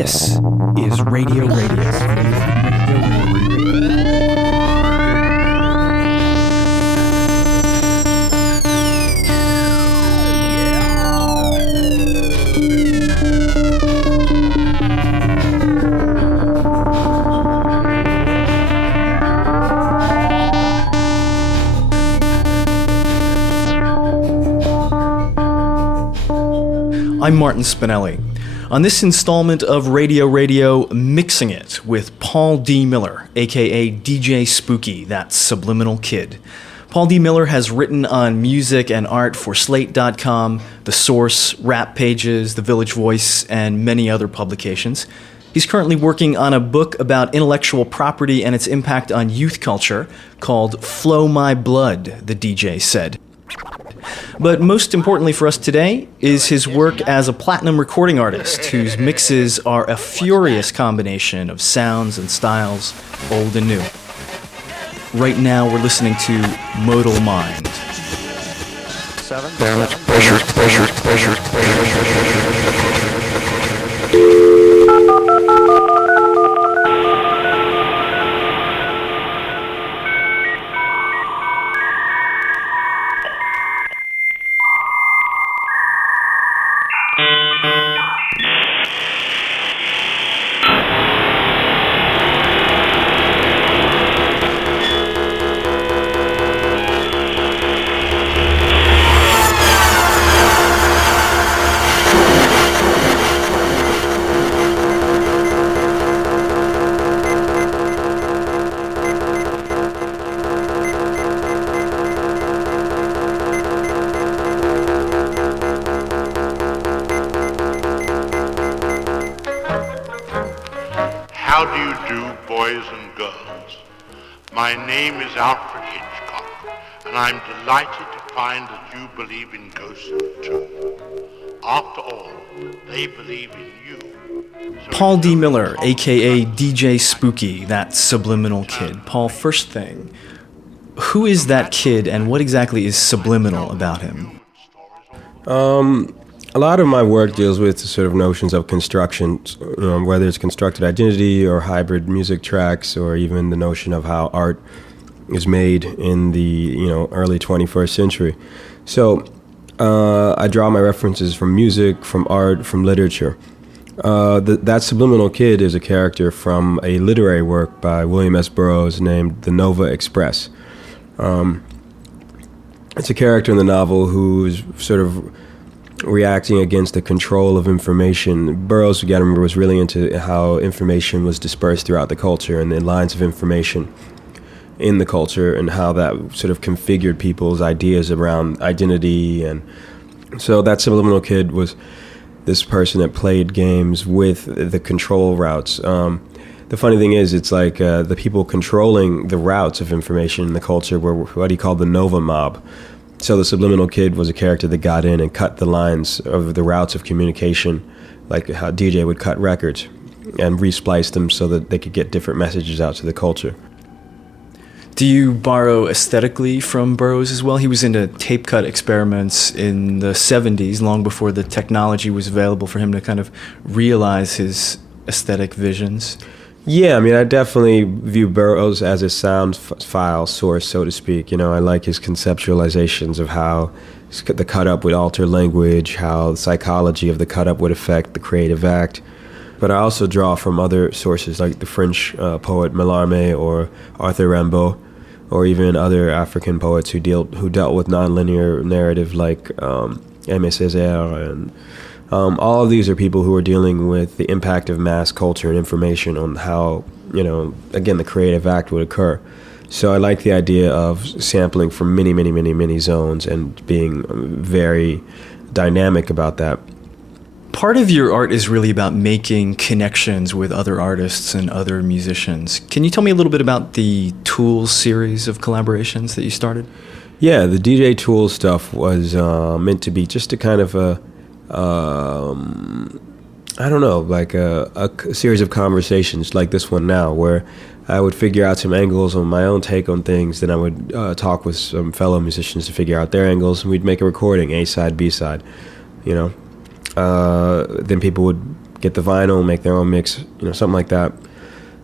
This is Radio Radio. I'm Martin Spinelli. On this installment of Radio Radio, Mixing It with Paul D. Miller, aka DJ Spooky, that subliminal kid. Paul D. Miller has written on music and art for Slate.com, The Source, Rap Pages, The Village Voice, and many other publications. He's currently working on a book about intellectual property and its impact on youth culture called Flow My Blood, the DJ said. But most importantly for us today is his work as a platinum recording artist whose mixes are a furious combination of sounds and styles, old and new. Right now we're listening to Modal Mind. Pressure. How do you do, boys and girls? My name is Alfred Hitchcock, and I'm delighted to find that you believe in ghosts too. After all, they believe in you. So Paul D. Miller, aka DJ Spooky, that subliminal kid. Paul, first thing, who is that kid and what exactly is subliminal about him? A lot of my work deals with sort of notions of construction, whether it's constructed identity or hybrid music tracks, or even the notion of how art is made in the early 21st century. So I draw my references from music, from art, from literature. That subliminal kid is a character from a literary work by William S. Burroughs named The Nova Express. It's a character in the novel who's sort of reacting against the control of information. Burroughs, you gotta remember, was really into how information was dispersed throughout the culture and the lines of information in the culture and how that sort of configured people's ideas around identity. And so that subliminal kid was this person that played games with the control routes. The funny thing is, it's like the people controlling the routes of information in the culture were what he called the Nova mob. So the subliminal kid was a character that got in and cut the lines of the routes of communication, like how DJ would cut records and resplice them so that they could get different messages out to the culture. Do you borrow aesthetically from Burroughs as well? He was into tape cut experiments in the 70s, long before the technology was available for him to kind of realize his aesthetic visions. Yeah, I mean, I definitely view Burroughs as a sound file source, so to speak. I like his conceptualizations of how the cut-up would alter language, how the psychology of the cut-up would affect the creative act. But I also draw from other sources, like the French poet Mallarmé or Arthur Rimbaud, or even other African poets who dealt with nonlinear narrative, like Aimé Césaire. And all of these are people who are dealing with the impact of mass culture and information on how, again, the creative act would occur. So I like the idea of sampling from many zones and being very dynamic about that. Part of your art is really about making connections with other artists and other musicians. Can you tell me a little bit about the Tools series of collaborations that you started? Yeah, the DJ Tools stuff was meant to be just a kind of a series of conversations like this one now, where I would figure out some angles on my own take on things, then I would talk with some fellow musicians to figure out their angles, and we'd make a recording, A-side, B-side, Then people would get the vinyl, make their own mix, something like that.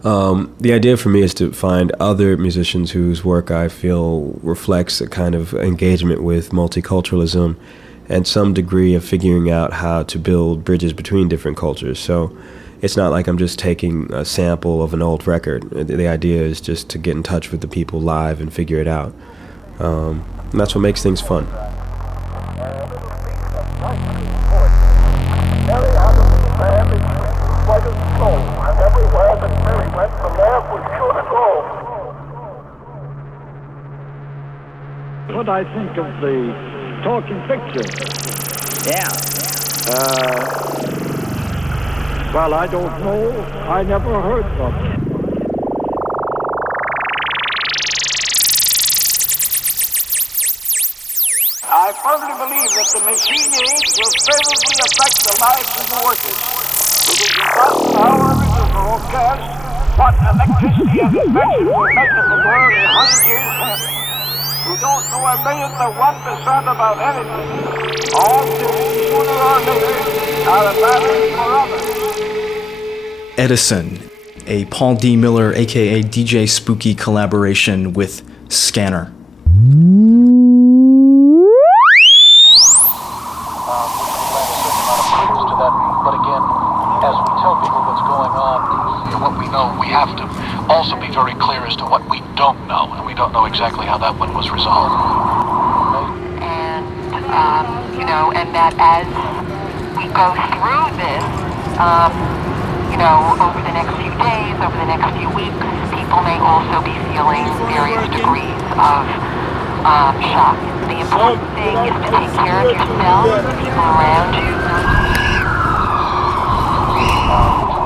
The idea for me is to find other musicians whose work I feel reflects a kind of engagement with multiculturalism and some degree of figuring out how to build bridges between different cultures. So it's not like I'm just taking a sample of an old record. The idea is just to get in touch with the people live and figure it out. And that's what makes things fun. What I think of the talking picture? Yeah. Well, I don't know. I never heard of it. I firmly believe that the machine age will favorably affect the lives of the workers. It is important how our images are forecast what electricity and invention will make of the world 100 years hence. You don't know 1,000,001% about anything. All things, sooner or later, are a matter for others. Edison, a Paul D. Miller, aka DJ Spooky collaboration with Scanner. But again, as we tell people what's going on, what we know, we have to also be very clear as to what we don't know, and we don't know exactly how that one was resolved. And, and that as we go through this, over the next few days, over the next few weeks, people may also be feeling various degrees of shock. The important thing is to take care of yourself, the people around you.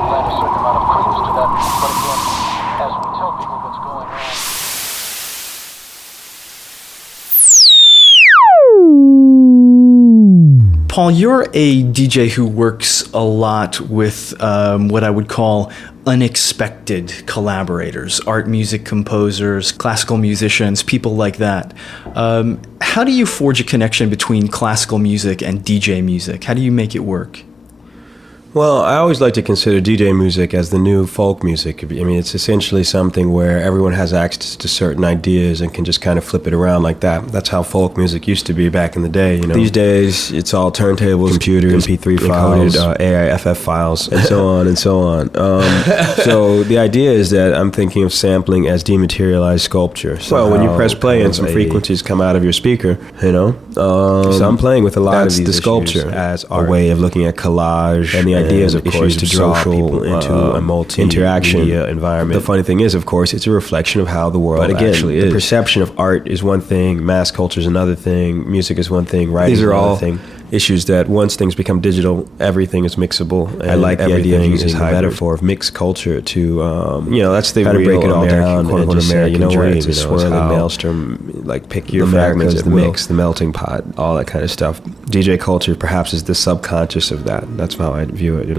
Lend a certain amount of credence to that, but again, as we tell people what's going on. Paul, you're a DJ who works a lot with what I would call unexpected collaborators, art music composers, classical musicians, people like that. How do you forge a connection between classical music and DJ music? How do you make it work? Well, I always like to consider DJ music as the new folk music. I mean, it's essentially something where everyone has access to certain ideas and can just kind of flip it around like that. That's how folk music used to be back in the day, These days, it's all turntables, computers, MP3 files, AIFF files, and so on and so on. So the idea is that I'm thinking of sampling as dematerialized sculpture. So when you press play and some frequencies come out of your speaker, so I'm playing with a lot of these the sculpture as a way of looking at collage and the ideas, of course, to draw people into a multi-interaction environment. The funny thing is, of course, it's a reflection of how the world actually is. The perception of art is one thing, mass culture is another thing, music is one thing, writing is another thing. Issues that once things become digital, everything is mixable. And I like the idea of using the metaphor of mixed culture to, that's the kind of break it all down and just say, it's a swirling maelstrom, like pick your fragments of the mix, the melting pot, all that kind of stuff. DJ culture perhaps is the subconscious of that. That's how I view it,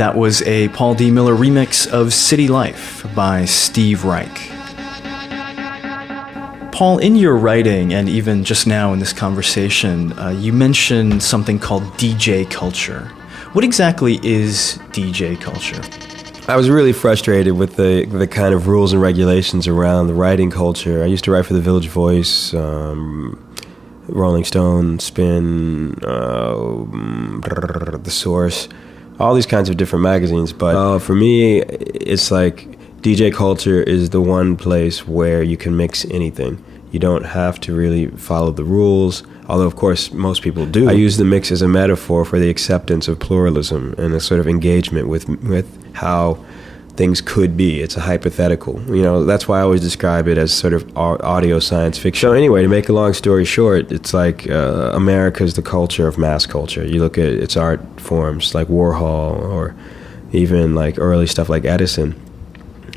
That was a Paul D. Miller remix of City Life by Steve Reich. Paul, in your writing, and even just now in this conversation, you mentioned something called DJ culture. What exactly is DJ culture? I was really frustrated with the kind of rules and regulations around the writing culture. I used to write for the Village Voice, Rolling Stone, Spin, The Source, all these kinds of different magazines. But for me, it's like DJ culture is the one place where you can mix anything. You don't have to really follow the rules, although of course most people do. I use the mix as a metaphor for the acceptance of pluralism and a sort of engagement with how things could be. It's a hypothetical. You know, that's why I always describe it as sort of audio science fiction. So anyway, to make a long story short, it's like America's the culture of mass culture. You look at its art forms like Warhol or even like early stuff like Edison.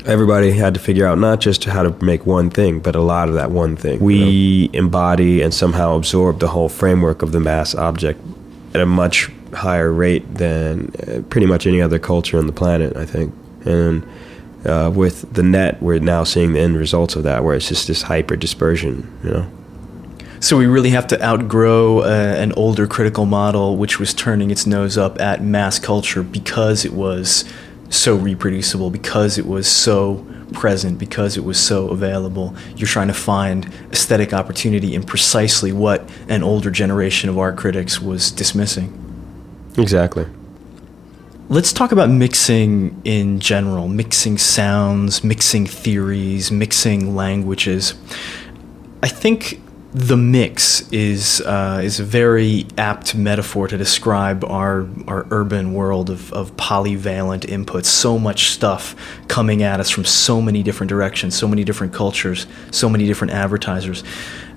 Everybody had to figure out not just how to make one thing, but a lot of that one thing. We embody and somehow absorb the whole framework of the mass object at a much higher rate than pretty much any other culture on the planet, I think. And with the net, we're now seeing the end results of that, where it's just this hyper dispersion, you know. So we really have to outgrow an older critical model, which was turning its nose up at mass culture because it was so reproducible, because it was so present, because it was so available. You're trying to find aesthetic opportunity in precisely what an older generation of art critics was dismissing. Exactly. Let's talk about mixing in general, mixing sounds, mixing theories, mixing languages. I think the mix is a very apt metaphor to describe our urban world of polyvalent inputs. So much stuff coming at us from so many different directions, so many different cultures, so many different advertisers.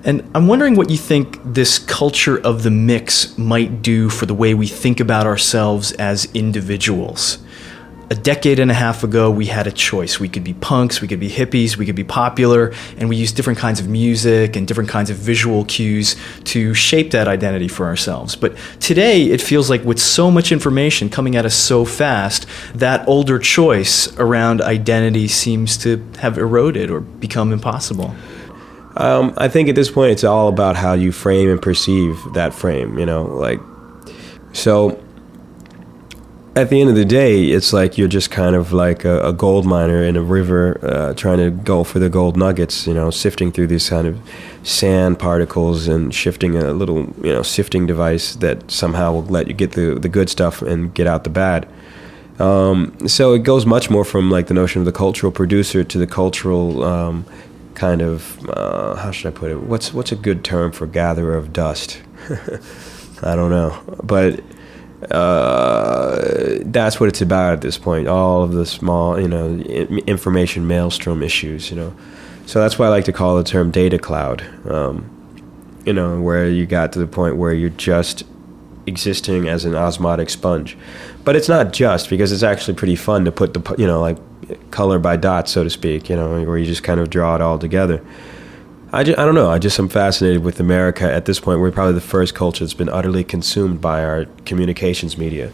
And I'm wondering what you think this culture of the mix might do for the way we think about ourselves as individuals. A decade and a half ago, we had a choice. We could be punks, we could be hippies, we could be popular, and we used different kinds of music and different kinds of visual cues to shape that identity for ourselves. But today, it feels like with so much information coming at us so fast, that older choice around identity seems to have eroded or become impossible. I think at this point, it's all about how you frame and perceive that frame, you know, like, so at the end of the day, it's like you're just kind of like a gold miner in a river trying to go for the gold nuggets, you know, sifting through these kind of sand particles and shifting a little, you know, sifting device that somehow will let you get the good stuff and get out the bad. So it goes much more from like the notion of the cultural producer to the cultural kind of, how should I put it? What's a good term for gatherer of dust? I don't know. But that's what it's about at this point. All of the small, you know, information maelstrom issues, you know. So that's why I like to call the term data cloud, you know, where you got to the point where you're just existing as an osmotic sponge. But it's not just, because it's actually pretty fun to put the, you know, like color by dots, so to speak, you know, where you just kind of draw it all together. I don't know. I'm fascinated with America at this point. We're probably the first culture that's been utterly consumed by our communications media.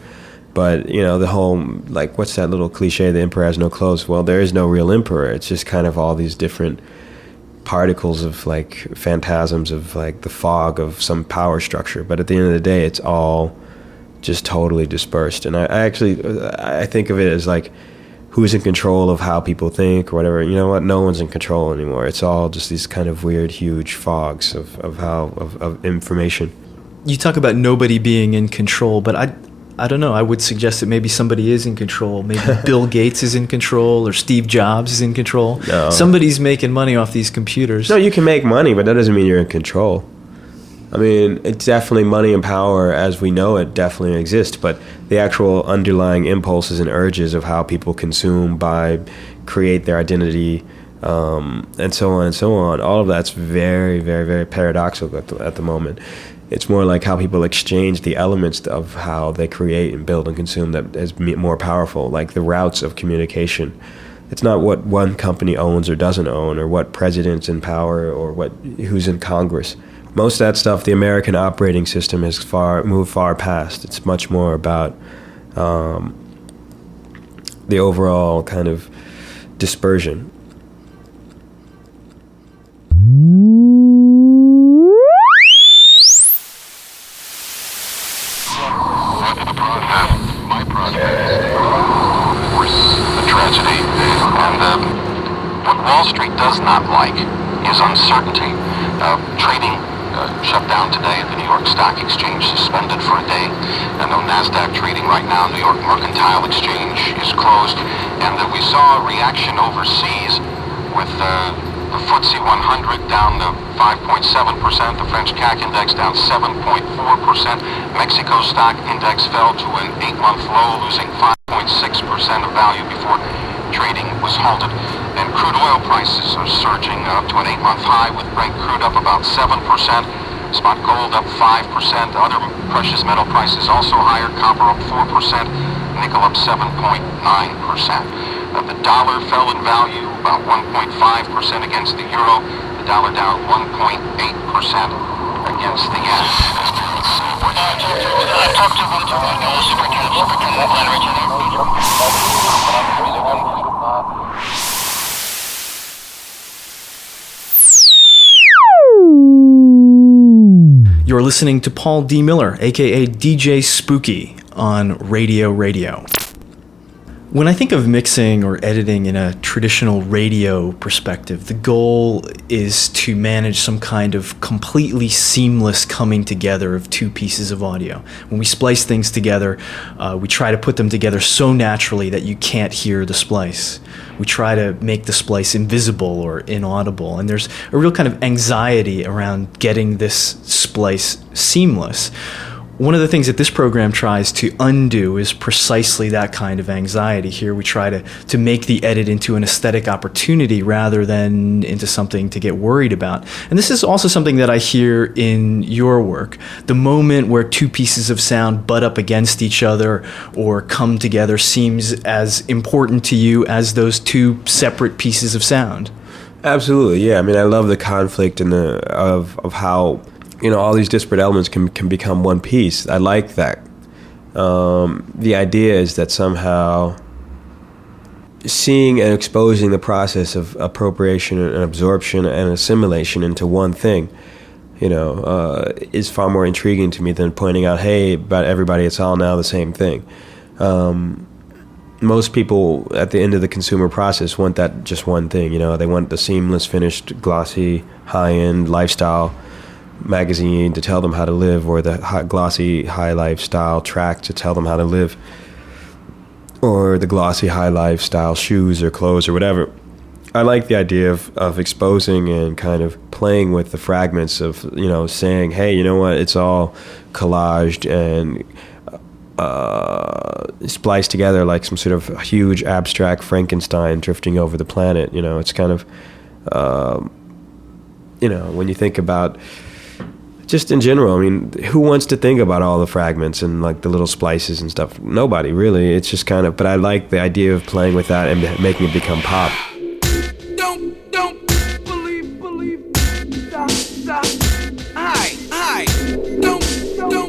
But, you know, the whole, like, what's that little cliche, the emperor has no clothes? Well, there is no real emperor. It's just kind of all these different particles of, like, phantasms of, like, the fog of some power structure. But at the end of the day, it's all just totally dispersed. And I think of it as, like, who's in control of how people think or whatever. You know what? No one's in control anymore. It's all just these kind of weird, huge fogs of information. You talk about nobody being in control, but I don't know. I would suggest that maybe somebody is in control. Maybe Bill Gates is in control or Steve Jobs is in control. No. Somebody's making money off these computers. No, you can make money, but that doesn't mean you're in control. I mean, it's definitely money and power as we know it definitely exist, but the actual underlying impulses and urges of how people consume, buy, create their identity, and so on, all of that's very, very, very paradoxical at the moment. It's more like how people exchange the elements of how they create and build and consume that is more powerful, like the routes of communication. It's not what one company owns or doesn't own, or what president's in power, or who's in Congress. Most of that stuff, the American operating system has moved far past. It's much more about the overall kind of dispersion. My project is a tragedy, and what Wall Street does not like is uncertainty. Trading shut down today at the New York Stock Exchange, suspended for a day, and the NASDAQ trading right now, New York Mercantile Exchange is closed, and we saw a reaction overseas with the FTSE 100 down to 5.7%, the French CAC index down 7.4%, Mexico's stock index fell to an 8-month low, losing 5.6% of value before trading was halted. And crude oil prices are surging up to an 8-month high, with Brent crude up about 7%, spot gold up 5%, other precious metal prices also higher, copper up 4%, nickel up 7.9%. The dollar fell in value about 1.5% against the euro, the dollar down 1.8% against the yen. You're listening to Paul D. Miller, aka DJ Spooky, on Radio. When I think of mixing or editing in a traditional radio perspective, the goal is to manage some kind of completely seamless coming together of two pieces of audio. When we splice things together, we try to put them together so naturally that you can't hear the splice. We try to make the splice invisible or inaudible, and there's a real kind of anxiety around getting this splice seamless. One of the things that this program tries to undo is precisely that kind of anxiety. Here we try to make the edit into an aesthetic opportunity rather than into something to get worried about. And this is also something that I hear in your work. The moment where two pieces of sound butt up against each other or come together seems as important to you as those two separate pieces of sound. Absolutely, yeah. I mean, I love the conflict and of how, you know, all these disparate elements can become one piece. I like that. The idea is that somehow seeing and exposing the process of appropriation and absorption and assimilation into one thing, you know, is far more intriguing to me than pointing out, hey, about everybody, it's all now the same thing. Most people at the end of the consumer process want that just one thing, you know. They want the seamless, finished, glossy, high-end lifestyle magazine to tell them how to live, or the glossy high lifestyle track to tell them how to live, or the glossy high lifestyle shoes or clothes or whatever. I like the idea of exposing and kind of playing with the fragments of, you know, saying, hey, you know what, it's all collaged and spliced together like some sort of huge abstract Frankenstein drifting over the planet. You know, it's kind of you know, when you think about just in general, I mean, who wants to think about all the fragments and like the little splices and stuff? Nobody, really. It's just kind of, but I like the idea of playing with that and making it become pop. Don't believe, stop. Hi. Don't believe, stop.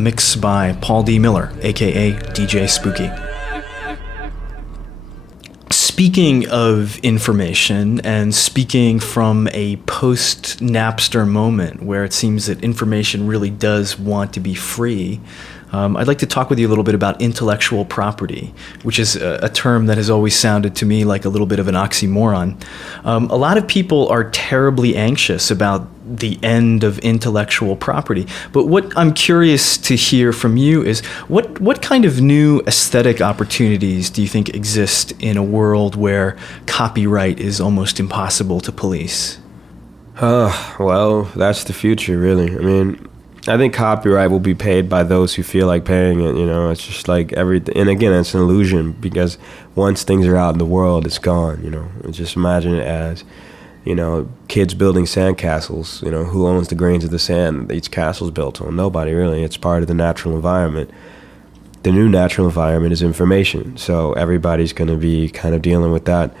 a mix by Paul D. Miller, aka DJ Spooky. Speaking of information, and speaking from a post-Napster moment where it seems that information really does want to be free, I'd like to talk with you a little bit about intellectual property, which is a term that has always sounded to me like a little bit of an oxymoron. A lot of people are terribly anxious about the end of intellectual property, but what I'm curious to hear from you is what kind of new aesthetic opportunities do you think exist in a world where copyright is almost impossible to police? Well, that's the future, really. I mean, I think copyright will be paid by those who feel like paying it, you know. It's just like everything. And again, it's an illusion because once things are out in the world, it's gone, you know. Just imagine it as, you know, kids building sandcastles, you know, who owns the grains of the sand that each castle's built on? Nobody, really. It's part of the natural environment. The new natural environment is information, so everybody's going to be kind of dealing with that.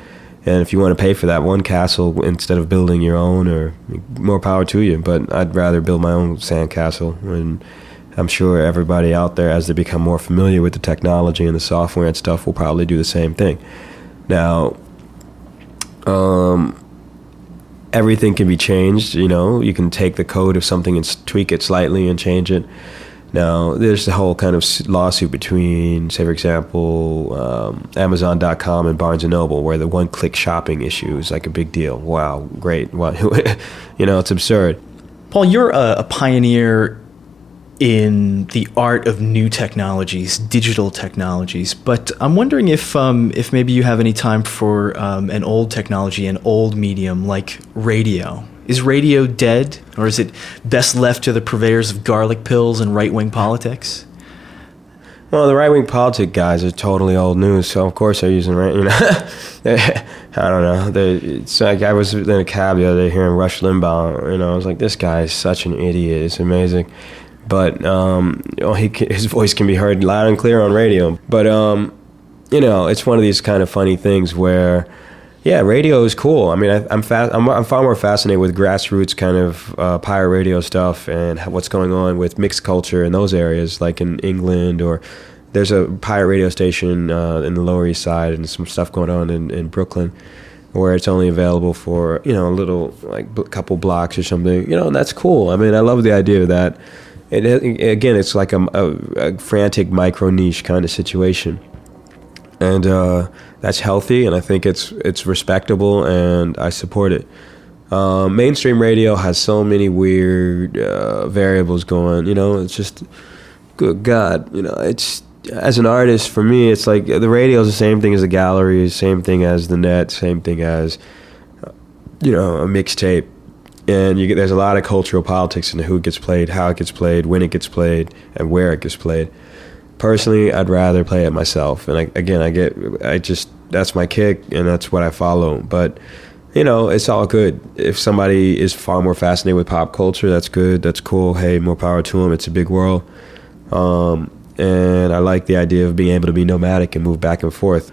And if you want to pay for that one castle instead of building your own, or more power to you. But I'd rather build my own sandcastle. And I'm sure everybody out there, as they become more familiar with the technology and the software and stuff, will probably do the same thing. Now, everything can be changed. You know, you can take the code of something and tweak it slightly and change it. Now, there's the whole kind of lawsuit between, say, for example, Amazon.com and Barnes & Noble, where the one-click shopping issue is like a big deal. Wow, great. Wow. You know, it's absurd. Paul, you're a pioneer in the art of new technologies, digital technologies, but I'm wondering if maybe you have any time for an old technology, an old medium like radio. Is radio dead, or is it best left to the purveyors of garlic pills and right-wing politics? Well, the right-wing politic guys are totally old news, so of course they're using I don't know. It's like I was in a cab the other day hearing Rush Limbaugh, you know, I was like, this guy is such an idiot. It's amazing. But his voice can be heard loud and clear on radio. But, you know, it's one of these kind of funny things where, yeah, radio is cool. I mean, I'm far more fascinated with grassroots kind of pirate radio stuff and what's going on with mixed culture in those areas, like in England, or there's a pirate radio station in the Lower East Side, and some stuff going on in Brooklyn, where it's only available for, you know, a little, like a couple blocks or something, you know, and that's cool. I mean, I love the idea of that. Again, it's like a frantic micro niche kind of situation. And that's healthy, and I think it's respectable, and I support it. Mainstream radio has so many weird variables going. You know, it's just, good God. You know, it's, as an artist, for me, it's like the radio is the same thing as the gallery, same thing as the net, same thing as, you know, a mixtape. And there's a lot of cultural politics in who gets played, how it gets played, when it gets played, and where it gets played. Personally, I'd rather play it myself, and that's my kick, and that's what I follow. But, you know, it's all good. If somebody is far more fascinated with pop culture, that's good, that's cool. Hey, more power to them. It's a big world, and I like the idea of being able to be nomadic and move back and forth.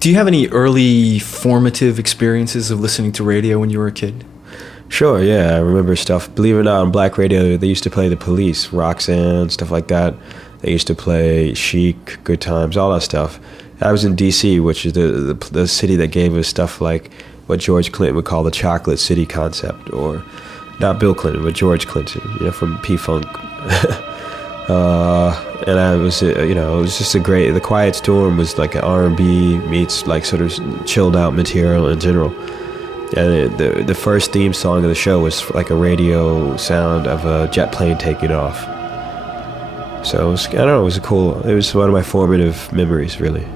Do you have any early formative experiences of listening to radio when you were a kid? Sure, yeah, I remember stuff. Believe it or not, on Black radio, they used to play The Police, Roxanne, stuff like that. They used to play Chic, Good Times, all that stuff. I was in D.C., which is the city that gave us stuff like what George Clinton would call the chocolate city concept, or not Bill Clinton, but George Clinton, you know, from P-Funk. And I was, you know, it was just the Quiet Storm was like an R&B meets like sort of chilled out material in general. And the first theme song of the show was like a radio sound of a jet plane taking off. So it was, I don't know, it was one of my formative memories, really.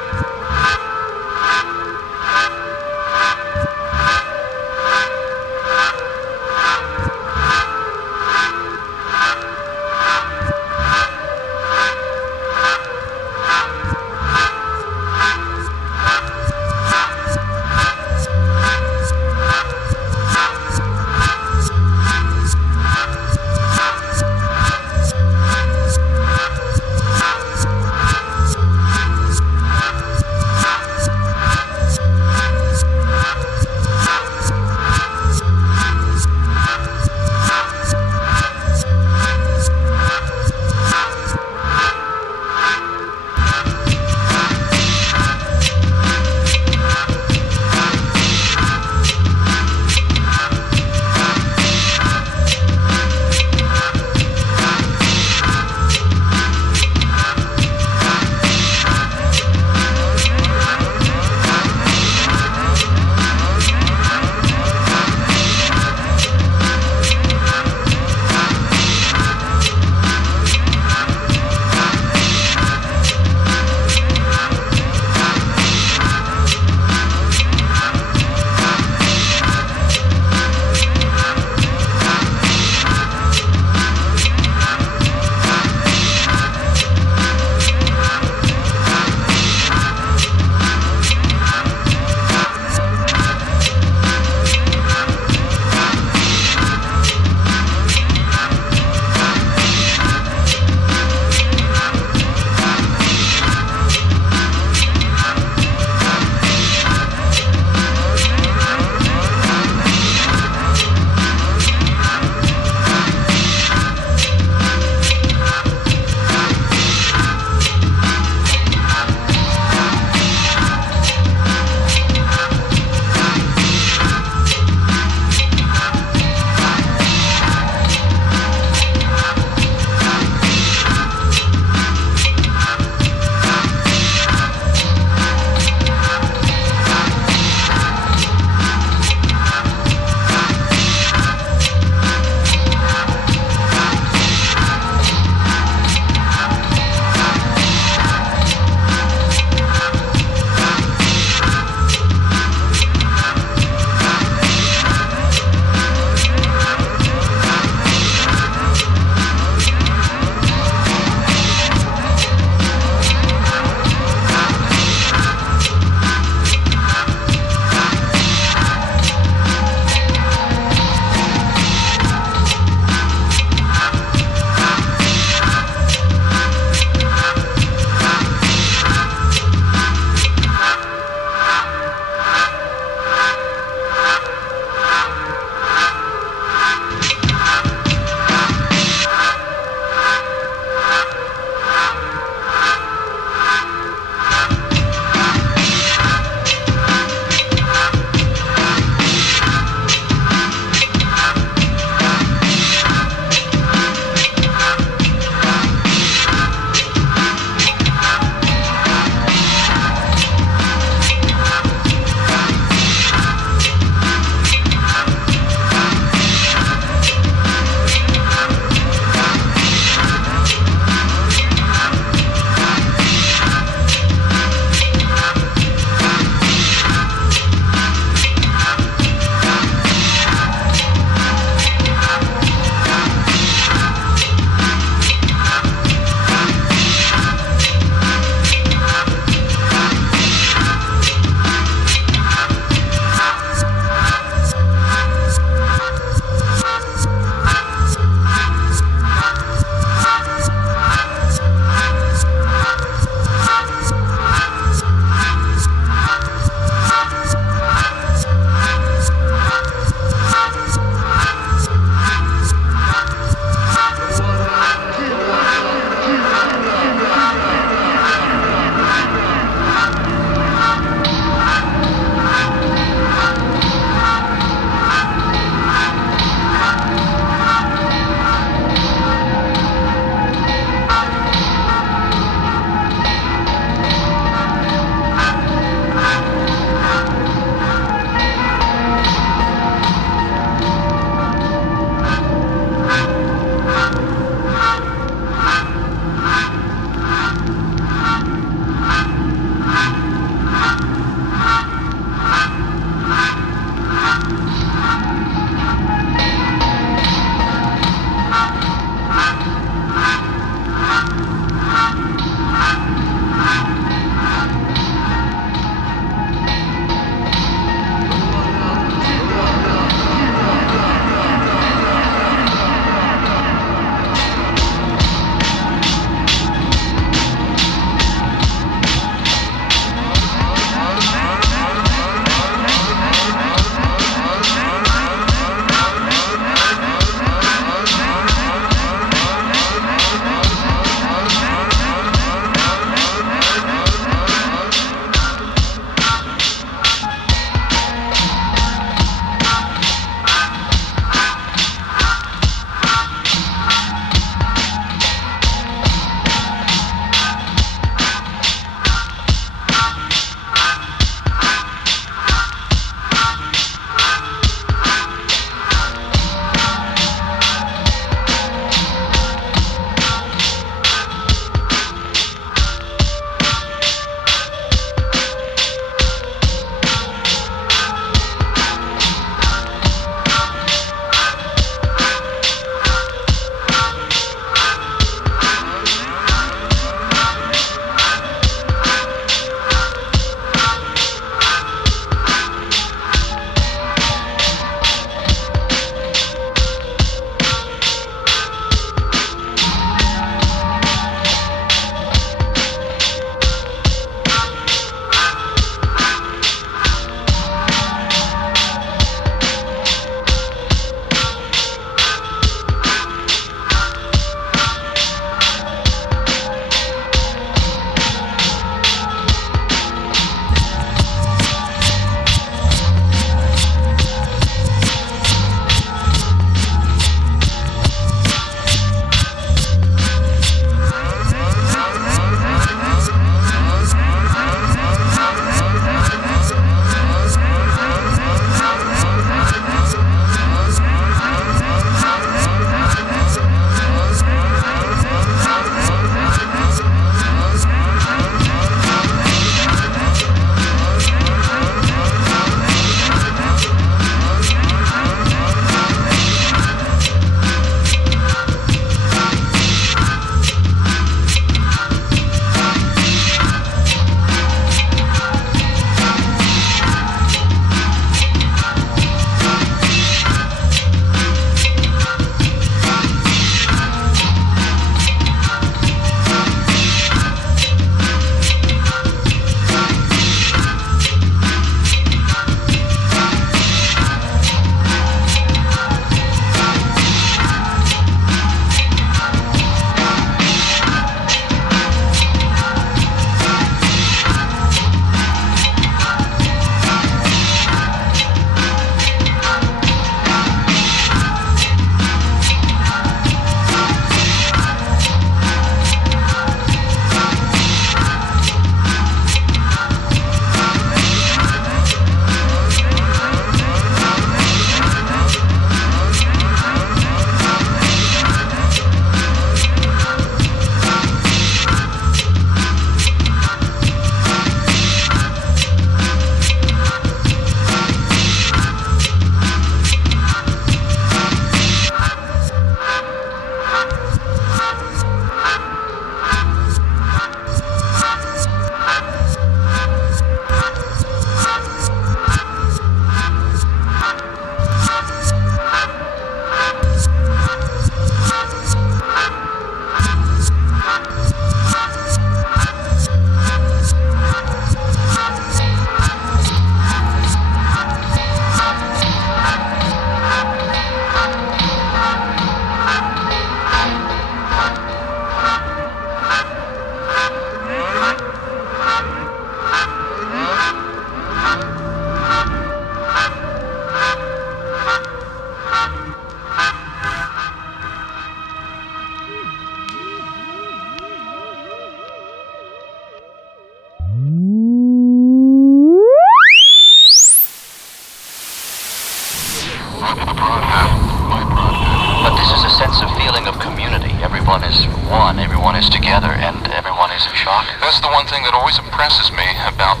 one thing that always impresses me about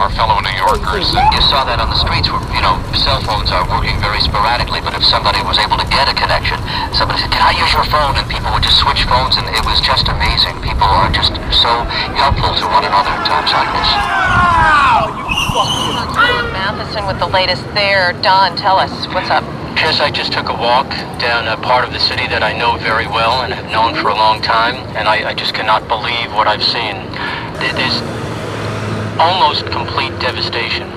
our fellow New Yorkers. You saw that on the streets where, cell phones are working very sporadically, but if somebody was able to get a connection, somebody said, "Can I use your phone?" And people would just switch phones, and it was just amazing. People are just so helpful to one another in times like this. Matheson with the latest there. Don, tell us, what's up? Chris, I just took a walk down a part of the city that I know very well and have known for a long time, and I just cannot believe what I've seen. There's almost complete devastation.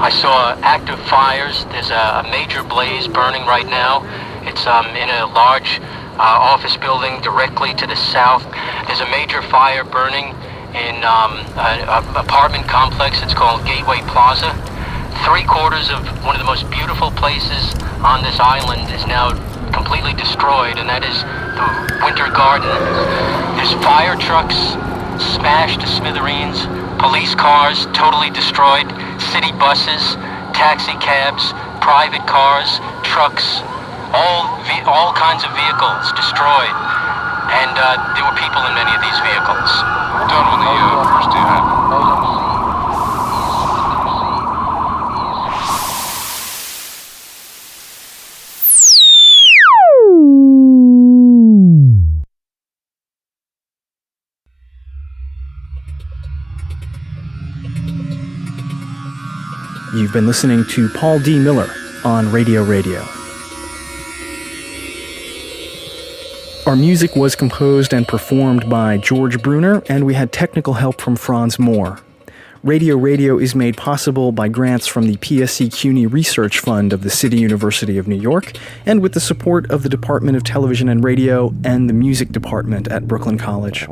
I saw active fires. There's a major blaze burning right now. It's in a large office building directly to the south. There's a major fire burning in an apartment complex. It's called Gateway Plaza. 3/4 of one of the most beautiful places on this island is now completely destroyed, and that is the Winter Garden. There's fire trucks smashed to smithereens, police cars totally destroyed, city buses, taxi cabs, private cars, trucks, all kinds of vehicles destroyed, and there were people in many of these vehicles. Done when the first two happened. You've been listening to Paul D. Miller on Radio. Our music was composed and performed by George Bruner, and we had technical help from Franz Moore. Radio is made possible by grants from the PSC CUNY Research Fund of the City University of New York, and with the support of the Department of Television and Radio and the Music Department at Brooklyn College.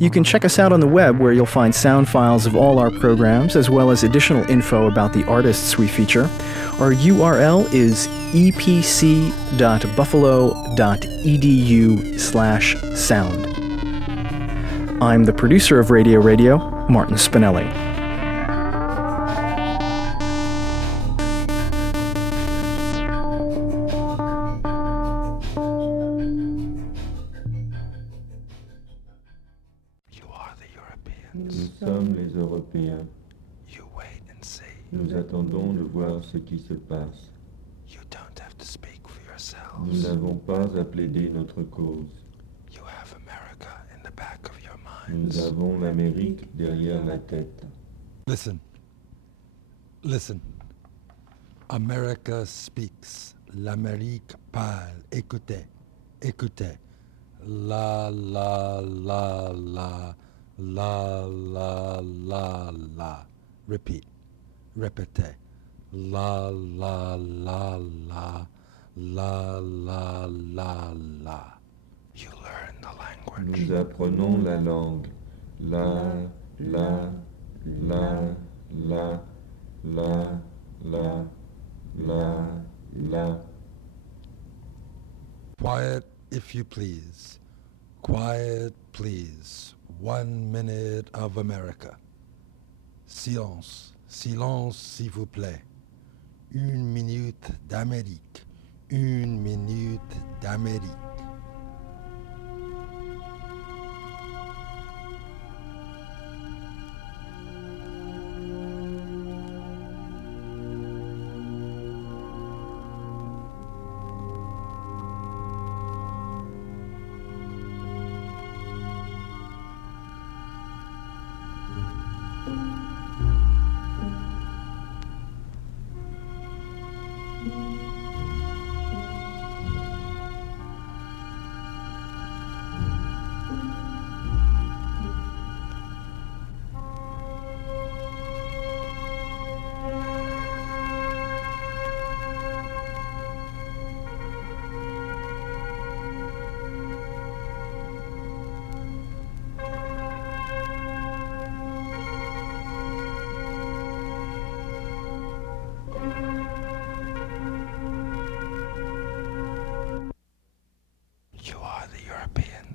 You can check us out on the web, where you'll find sound files of all our programs, as well as additional info about the artists we feature. Our URL is epc.buffalo.edu/sound. I'm the producer of Radio, Martin Spinelli. Nous sommes les Européens. Nous attendons de voir ce qui se passe. Nous n'avons pas à plaider notre cause. Nous avons l'Amérique derrière la tête. Listen. America speaks. L'Amérique parle. Écoutez. La la la la. La la la la. Répétez. La la la la. La la la la. You learn the language. Nous apprenons la langue. La la la la la la la la. Quiet, if you please. Quiet, please. 1 minute of America. Silence, s'il vous plaît. 1 minute d'Amérique. 1 minute d'Amérique.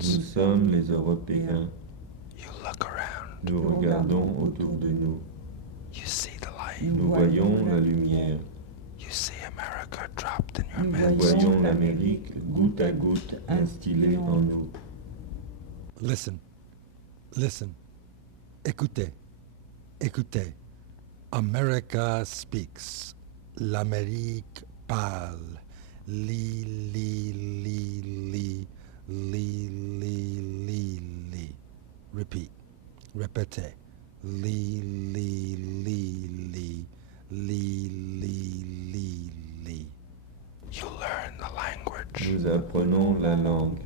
Nous sommes les Européens. Nous regardons autour de nous. Nous voyons la lumière. Nous voyons l'Amérique goutte à goutte instillée en nous. Listen. Écoutez, écoutez. America speaks. L'Amérique parle. Li, li, li, li, li, li, li, li. Repeat. Répétez. Li, li, li, li, li, li, li, li. You learn the language. Nous apprenons la langue.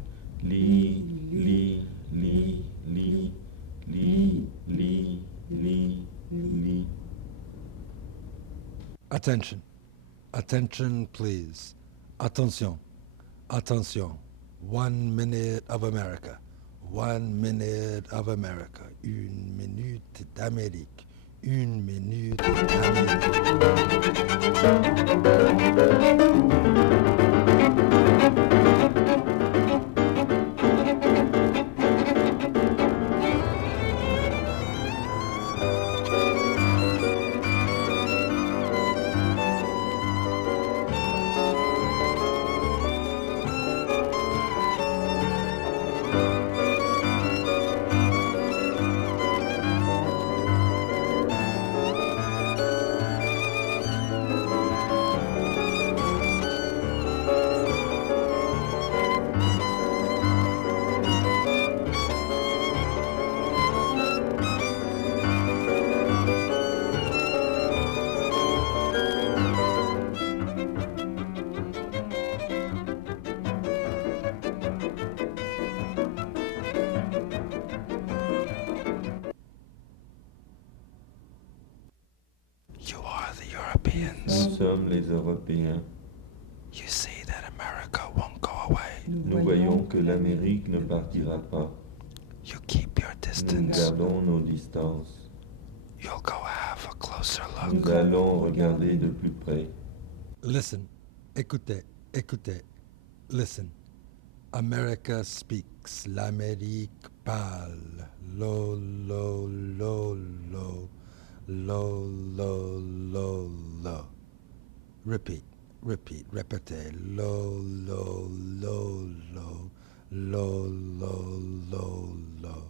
Li, li, li, li, li, li, li, li. Attention. Attention, please. Attention. Attention. 1 minute of America. 1 minute of America. 1 minute d'Amérique. 1 minute You are the Europeans. Nous sommes les Européens. You see that America won't go away. Nous voyons que l'Amérique ne partira pas. You keep your Nous distance. gardons nos distances. You'll go have a closer Nous look. allons regarder de plus près. Listen. Écoutez. Écoutez. Listen. America speaks. L'Amérique parle. Lo, lo, lo, lo. Lo, lo, lo, lo. Repeat. Repeat. Répétez. Lo, lo, lo, lo. Lo, lo, lo, lo.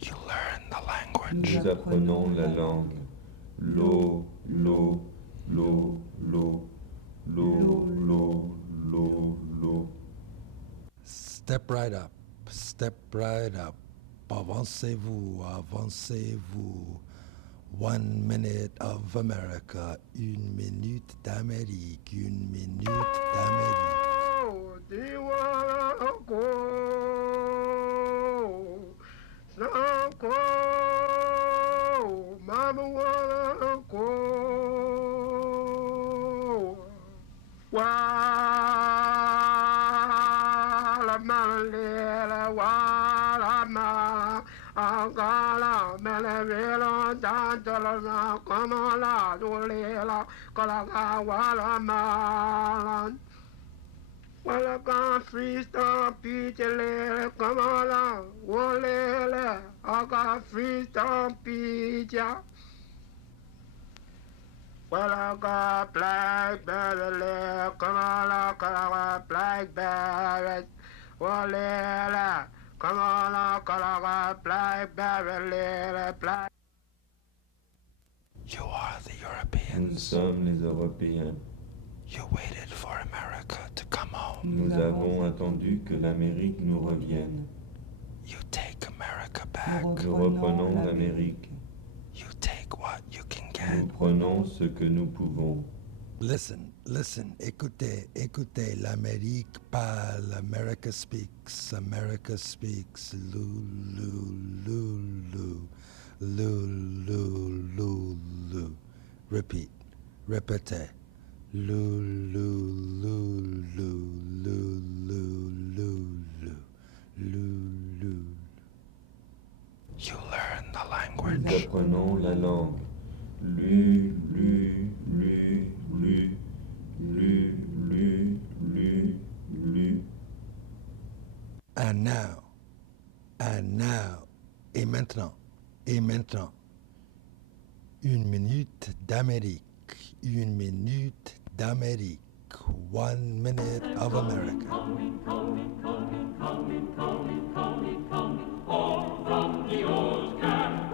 You learn the language. Nous apprenons la langue. Lo, lo, lo, lo, lo, lo, lo, lo. Step right up. Step right up. Avancez-vous. Avancez-vous. 1 minute of America. 1 minute d'Amérique. 1 minute d'Amérique. Mama wanna go. Wala malila wala ma angala melevela tantala kamala dulela kala wala malan. Wala ka freestyle pichele kamala wolele aka freestyle picha. Wala ka blackberry kamala kala blackberry wolele kamala kala blackberry black. You are the Nous Europeans. sommes les Européens. You waited for America to come home. Nous avons attendu que l'Amérique nous revienne. You take America back. Nous reprenons l'Amérique. You take what you can Nous get. prenons ce que nous pouvons. Listen, listen, écoutez, écoutez, l'Amérique parle, America speaks, America speaks, lou, lou, lou, lou, lou, lou, lou, lou. Repeat, répétez, lou, lou, lou, lou, lou, lou, lou, lou, lou, lou. You learn the Nous language. apprenons la langue. Lu, lu, lu, lu, lu, lu, lu, lu. And now, et maintenant, 1 minute d'Amérique, 1 minute d'Amérique, 1 minute of America. All from the old camp.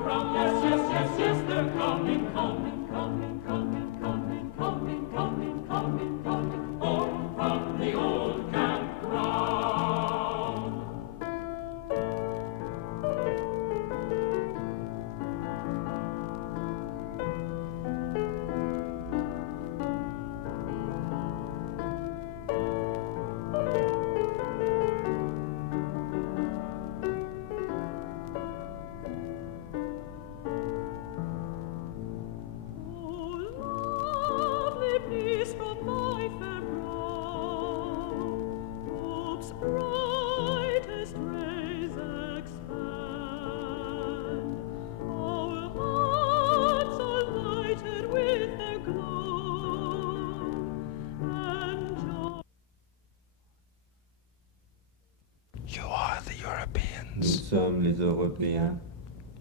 sommes les Européens.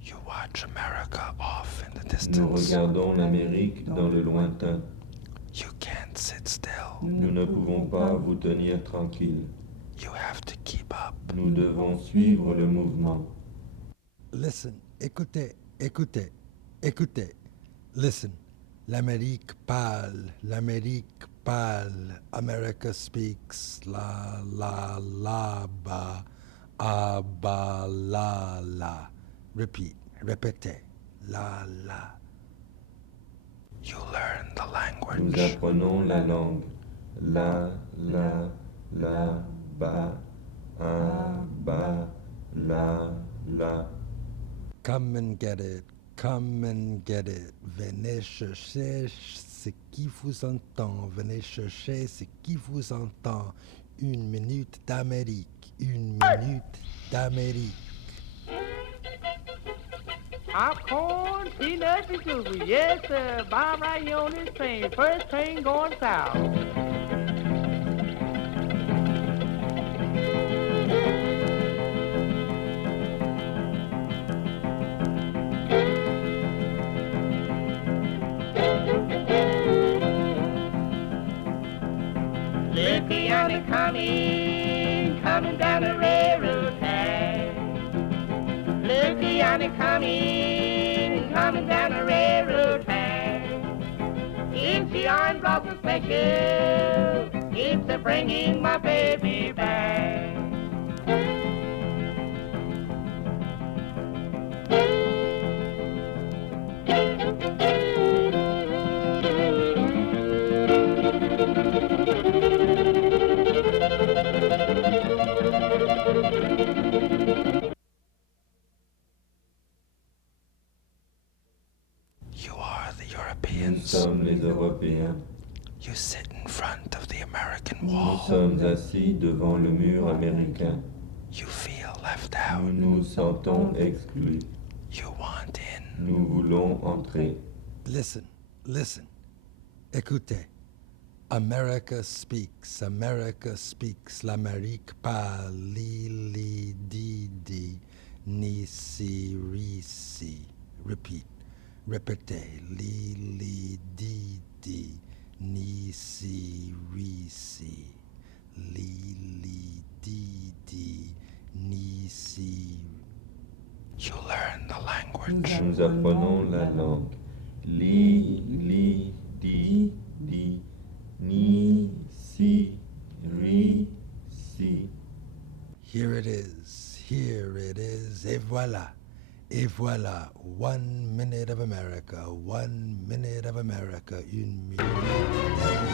You watch America off in the Nous distance. regardons l'Amérique dans le lointain. You can't sit still. Nous ne pouvons pas vous tenir tranquille. You have to keep up. Nous devons suivre le mouvement. Listen, écoutez, écoutez, écoutez. Listen, l'Amérique parle, America speaks, la, ba, ba, la. Repeat, répétez, la. You learn the Nous language. apprenons la langue. La, ba, ba, la. Come and get it, venez chercher ce qui vous entend, venez chercher ce qui vous entend. Une minute d'Amérique, Popcorn, peanuts, and sugar. Yes, sir. Bob right here on this train. First train going south. Look yonder coming down the railroad track. Look yonder coming down the railroad track. It's the iron blossom special. It's a bringing my baby back. You are the Nous Europeans. sommes les Européens. You sit in front of the American Nous wall. sommes assis devant le mur américain. You feel left Nous out. nous sentons exclus. You want in. Nous voulons entrer. Listen, écoutez. America speaks, l'Amérique parle, li, di, ni, si, Repeat, répétez, li, di, ni, si, li, di, ni, si. You learn the language. Nous apprenons la langue. Li, di, ni, si, si. Here it is, et voilà, 1 minute of America, 1 minute of America, 1 minute.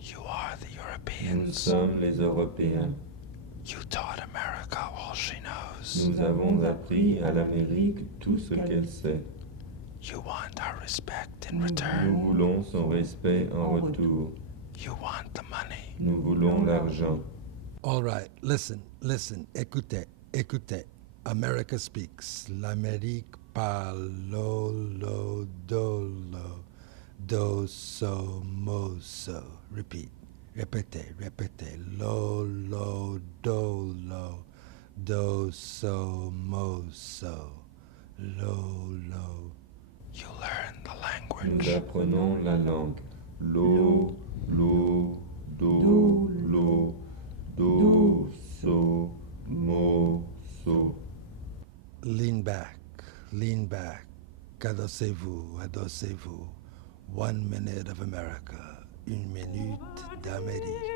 You are the Nous Europeans. sommes les Européens. You taught America all she knows. Nous avons appris à l'Amérique tout ce qu'elle sait. You want our respect in Nous return. voulons son respect en retour. You want the money. Nous voulons l'argent. All right, listen, écoutez. America speaks, l'Amérique parle, lo, do, so, Repeat, répétez, lo, do, so, lo. You learn the Nous language. apprenons la langue. Lo, do, so, mo, so. Lean back, adossez-vous, adossez-vous. 1 minute of America, 1 minute d'Amérique.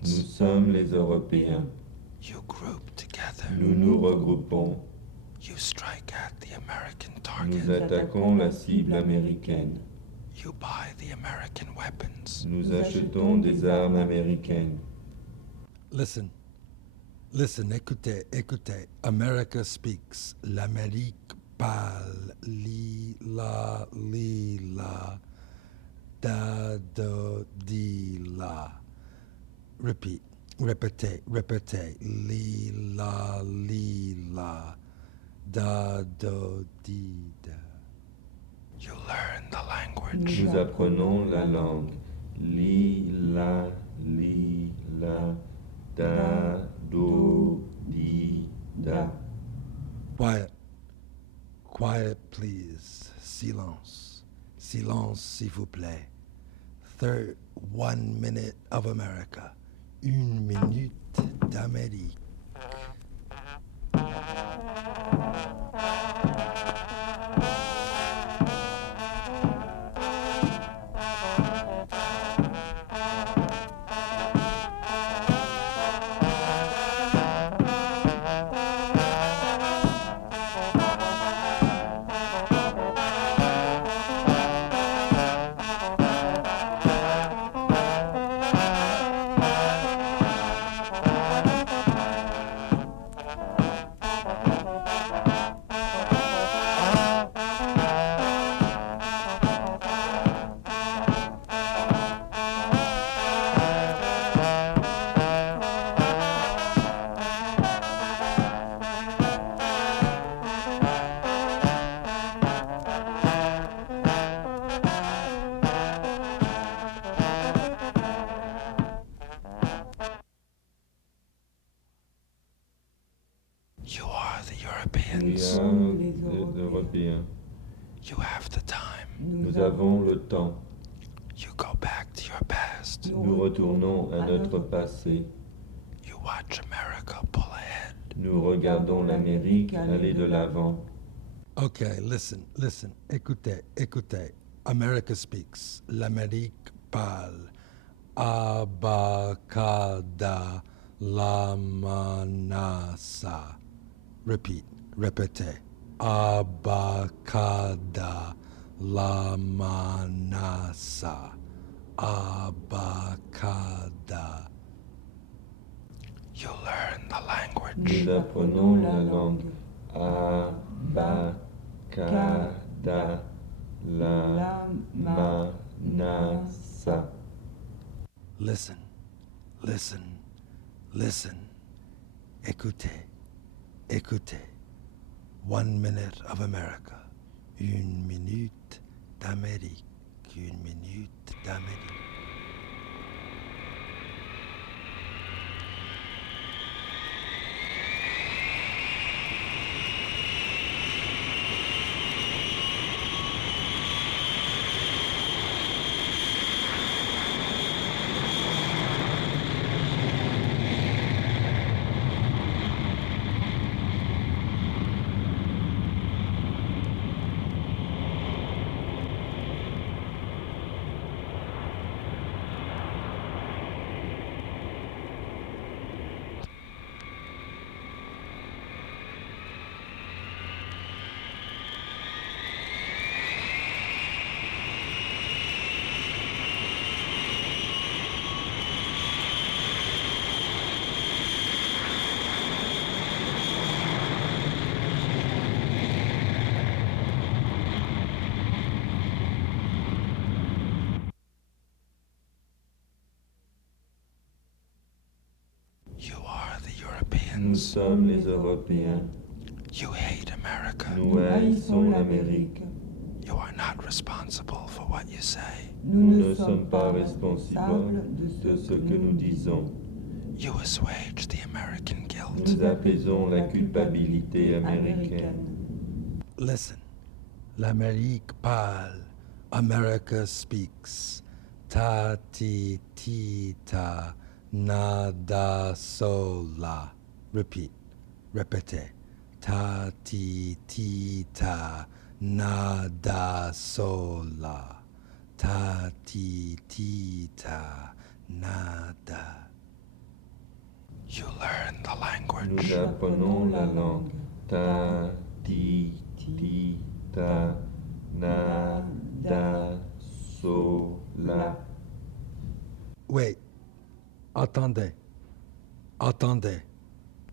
Nous sommes les Européens. You group together. Nous nous regroupons. You strike at the American Nous target. attaquons la cible américaine. You buy the American weapons. Nous achetons des armes américaines. Listen, écoutez. America speaks. L'Amérique parle. Li, la, da, do, di, la. Repeat. Répétez. Li, la, da, do, di, da. You learn the language. Nous apprenons la langue. Li, la, da, do, di, da. Quiet, please. Silence, s'il vous plaît. 1 minute of America. 1 minute d'Amérique. You are the Europeans. Les Européens. You have the time. Nous avons le temps. You go back to your past. Nous retournons à notre passé. You watch America pull ahead. Nous regardons l'Amérique aller de l'avant. Okay, listen. Écoutez. America speaks. L'Amérique parle. Abacada la manasa. Répétez. Abacada la manasa. Abacada. You learn the language. Nous apprenons la langue. Abacada la manasa. Listen. Écoutez. 1 minute of America. 1 minute d'Amérique. 1 minute d'Amérique. You are the Nous Europeans. sommes les Européens. You hate America. Nous haïssons l'Amérique. You are not responsible for what you say. Nous ne sommes pas responsables de ce que nous disons. You assuage the American guilt. Nous apaisons la culpabilité américaine. Listen, l'Amérique parle, America speaks. Ta ti ti ta nada sola. Repeat, répétez. Ta ti ti ta nada sola. Ta ti ti ta nada. You learn the Nous language. apprenons la langue. Ta, ti, ta, na, da, so, la. Wait, attendez, attendez.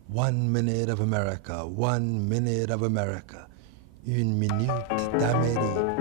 1 minute of America, 1 minute of America. Une minute d'Amérique.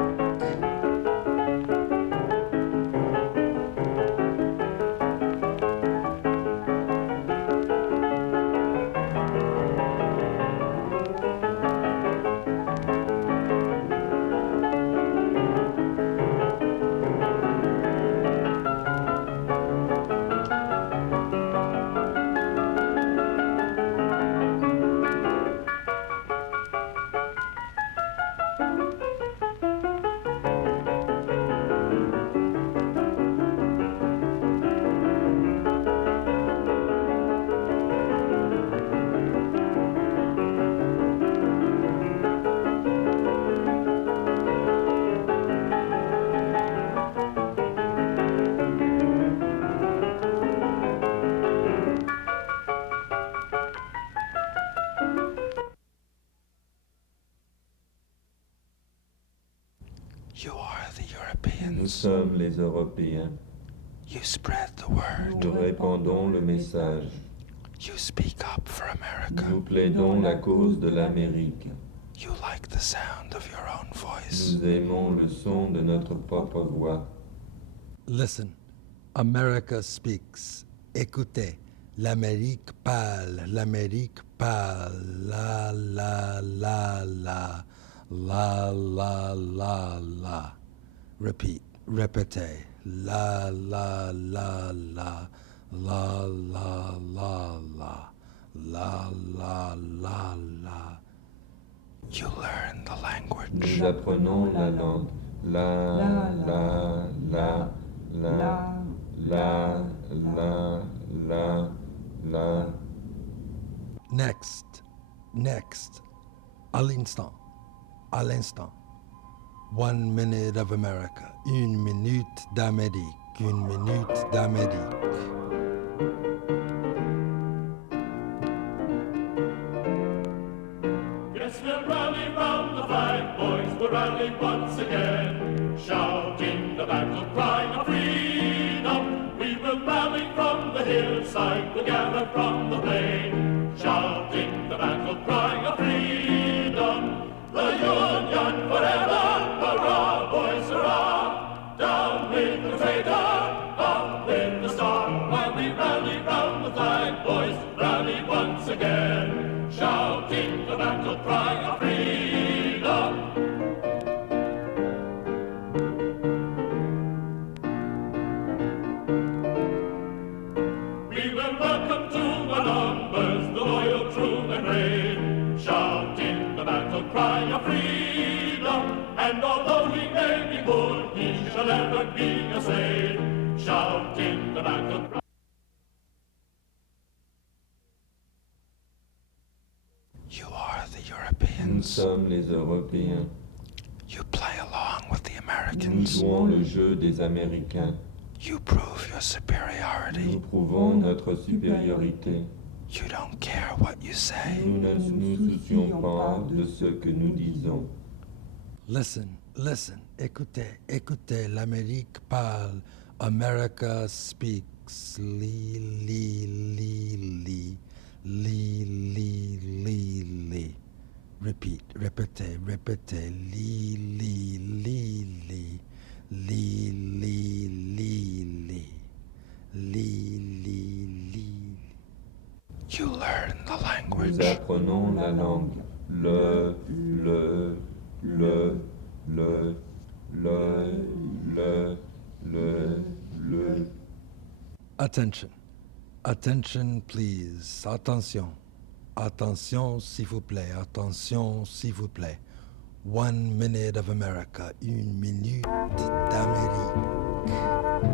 You are the Nous Europeans. sommes les Européens. You spread the word. Nous répandons le message. You speak up for America. Nous plaidons la cause de l'Amérique. You like the sound of your own voice. Nous aimons le son de notre propre voix. Listen, America speaks. Écoutez, l'Amérique parle, l'Amérique parle. La la la la, la la la la. Repeat, répétez. La la la la, la la la la, la la la la. You learn the language. Nous apprenons la langue. La, la, la, la, la, la, la, la. Next, next. À l'instant, à l'instant. 1 minute of America. Une minute d'Amérique. Une minute d'Amérique. Yes, we'll rally round the flag, boys, we'll rally once again, shouting the battle cry of freedom. We will rally from the hillside, we'll gather from the plain, shouting the battle cry of freedom. The Union forever, hurrah, boys, hurrah! Down with the traitor, up with the star. While we rally round the flag, boys, rally once again, shouting the battle cry of freedom. We will welcome to our numbers the loyal, true, and brave, shouting the battle cry of freedom. And although he may be poor, he shall never be a slave, shouting the battle cry. You are the Nous Europeans. sommes les Européens. You play along with the Nous Americans. jouons le jeu des Américains. You prove your superiority. Nous prouvons notre supériorité. You don't care what you say. Nous ne nous soucions pas de ce que nous disons. Listen, listen. Écoutez, écoutez. L'Amérique parle. America speaks. Li, li, li, li. Li, li, li, li. Repeat, répétez, répétez. Li, li, li, li. Li, li, li, li. Li, li, li. You learn the Nous language. apprenons la langue. Le. Attention. Attention, please. Attention. Attention, s'il vous plaît. Attention, s'il vous plaît. 1 minute of America. 1 minute d'Amérique.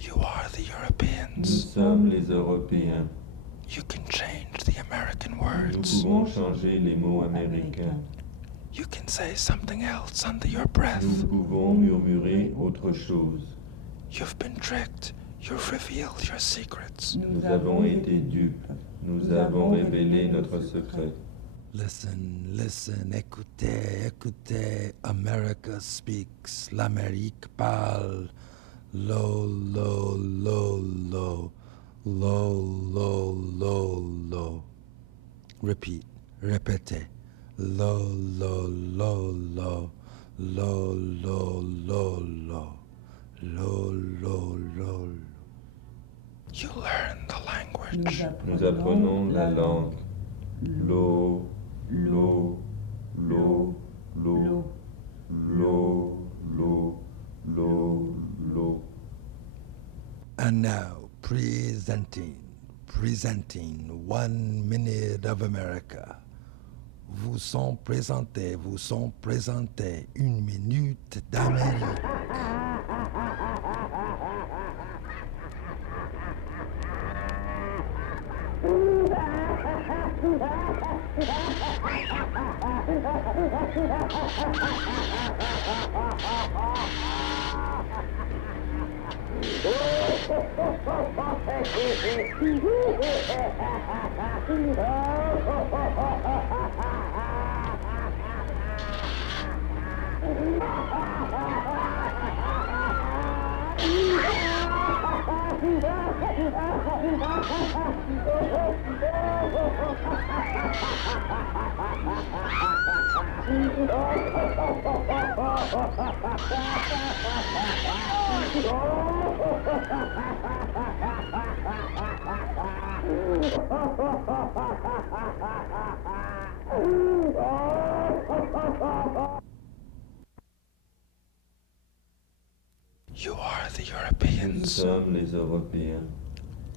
You are the Europeans. Nous sommes les Européens. You can change the American Nous words. pouvons changer les mots américains. You can say something else under your breath. Nous pouvons murmurer autre chose. You've been tricked. You've revealed your secrets. Nous avons été dupes. Nous avons révélé notre secret. Listen, listen, écoutez, écoutez. America speaks. L'Amérique parle. Low, low, low, low. Low, low, low, low. Repeat, répétez. Low, low, low, low. Low, low, low, low. Low, low, low, low. You learn the language. Nous apprenons la langue. L'eau, l'eau, l'eau, l'eau, l'eau, l'eau, l'eau, l'eau. And now, presenting 1 minute of America. Vous sont présentés 1 minute d'Amérique. You are the Nous Europeans. sommes les Européens.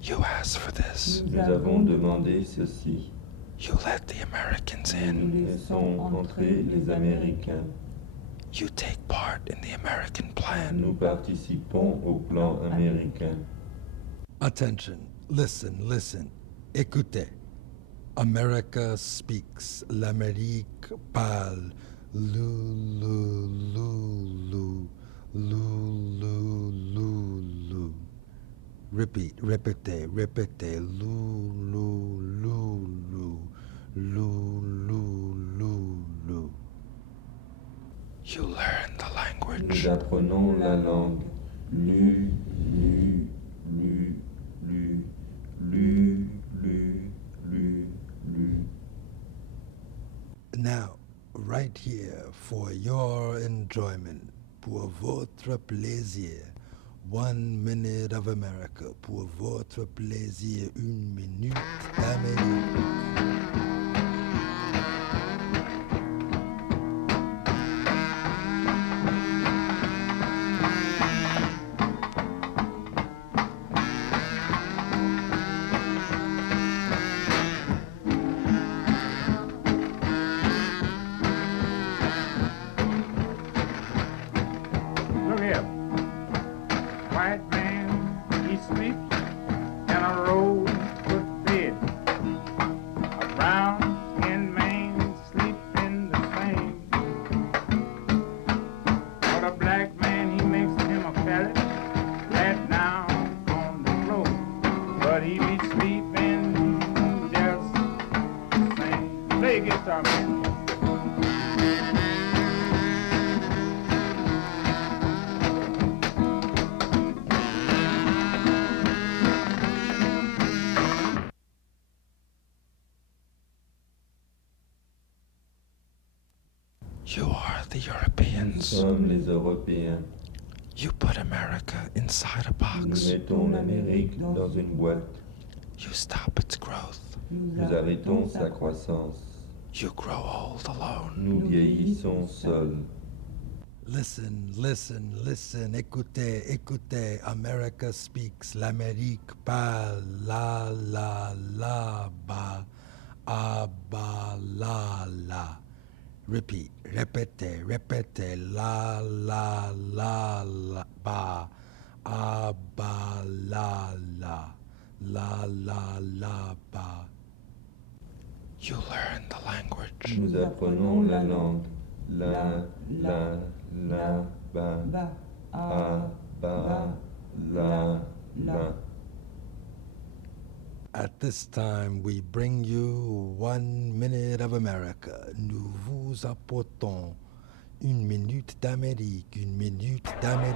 You asked for this. Nous avons demandé ceci. You let the Americans Nous in. laissons entrer les Américains. You take part in the American plan. Nous participons au plan américain. Attention, listen, listen. Écoutez. America speaks. L'Amérique parle. Lou, lou, lou, lou. Lou, lou, lou, lou. Repeat, répétez, répétez. Lou, lou, lou, lou. Lou, lou, lou, lou. You learn the language. Nous apprenons la langue. Lu, lu, lu, lu, lu, lu, lu, lu. Now, right here, for your enjoyment, pour votre plaisir, 1 minute of America, pour votre plaisir, 1 minute d'Amérique. he sleeps in a rosewood bed. A brown-skinned man sleeps in the same. For the black man, he makes him a pallet, flat down on the floor. But he be sleeping just the same. Play guitar, man. You are the Europeans. Nous sommes les Européens. You put America inside a box. Nous mettons l'Amérique dans une boîte. You stop its growth. Nous arrêtons sa croissance. You grow old alone. Nous vieillissons seuls. Listen, listen, listen, écoutez, écoutez, America speaks, l'Amérique parle, la, ba, ba, la. Repeat, répétez, répétez, la, ba, ba, la, ba. You learn the language. Nous apprenons la langue. La, ba, ba, la. At this time, we bring you 1 minute of America. Nous vous apportons 1 minute d'Amérique, 1 minute d'Amérique.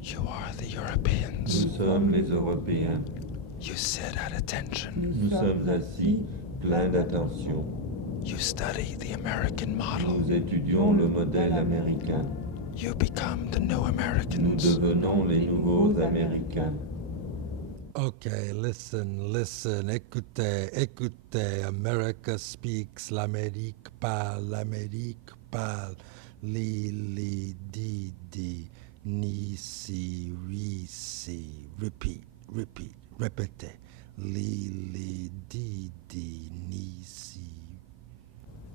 You are the Europeans. Nous sommes les Européens. You sit at attention. Nous sommes assis, pleins d'attention. You study the American model. Nous étudions le modèle américain. You become the new Nous Americans. devenons les nouveaux Américains. Okay, listen, listen, écoutez, écoutez, America speaks, l'Amérique parle, li, di, ni, si, repeat, répétez, li, di, ni, si.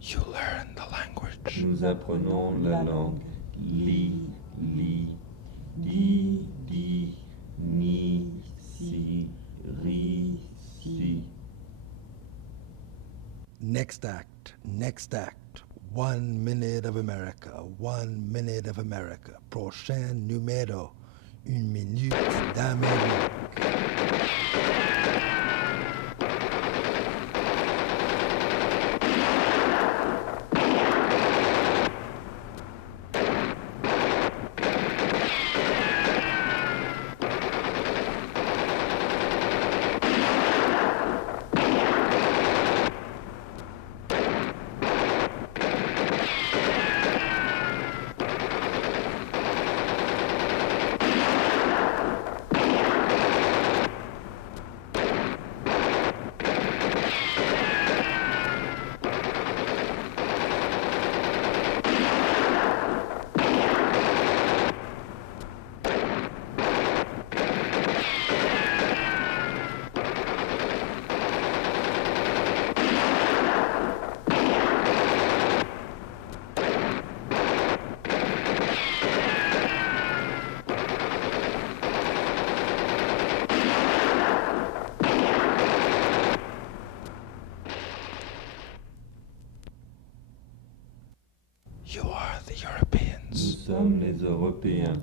You learn the language. Nous apprenons la langue. Li, di, ni, si, si. Next act, 1 minute of America, 1 minute of America. Prochain numéro, 1 minute d'Amérique. You are the Europeans. Nous sommes les Européens.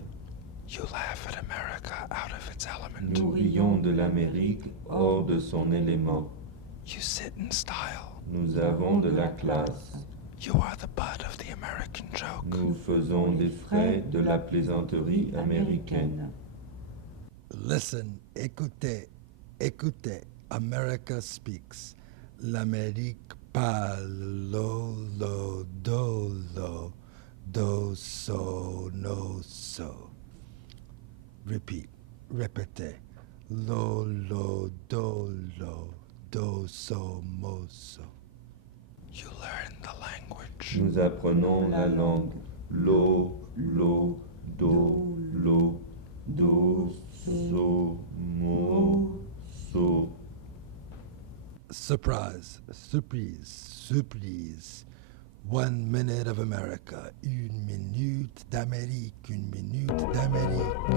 You laugh at America out of its element. element. Nous rions de l'Amérique hors de son élément. You sit in style. Nous avons de la classe. You are the butt of the American joke. Nous faisons des frais de la plaisanterie américaine. Listen, écoutez, écoutez. America speaks. L'Amérique parle, lo, do, so, no, so. Repeat, répétez. Lo, do, so, mo, so. You learn the language. Nous apprenons la langue. Lo, do, so, mo, so. Surprise, surprise, surprise. 1 minute of America. 1 minute d'Amérique. 1 minute d'Amérique.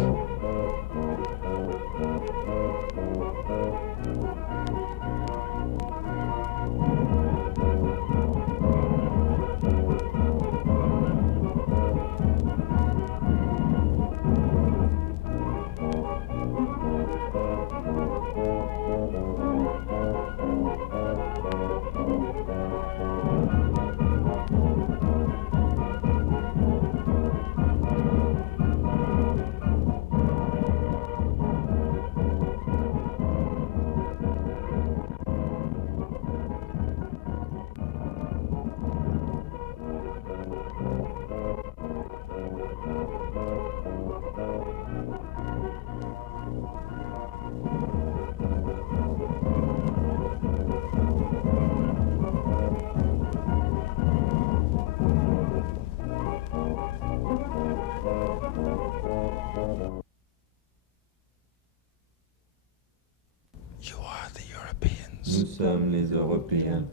You are the Europeans. Nous sommes les Européens.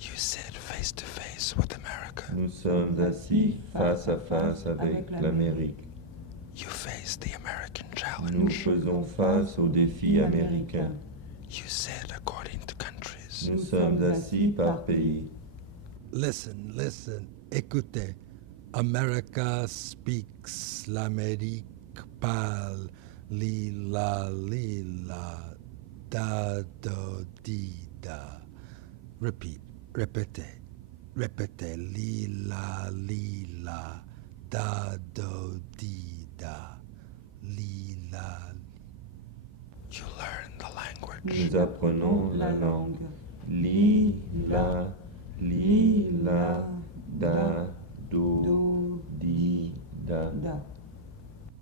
You sit face to face with America. Nous sommes assis face à face avec l'Amérique. You face the American Nous challenge. faisons face aux défis américains. You sit according to countries. Nous sommes assis par pays. Listen, listen, écoutez. America speaks. L'Amérique parle. Lila, da, do, di, da. Repeat, répétez, répétez. Lila, da, do, di, da. Lila. You learn the language. Nous apprenons la langue. Lila, da, do, di, da.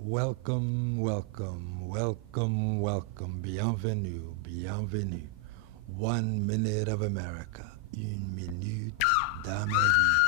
Welcome, welcome, welcome, welcome. Bienvenue, bienvenue. 1 minute of America. 1 minute d'Amérique.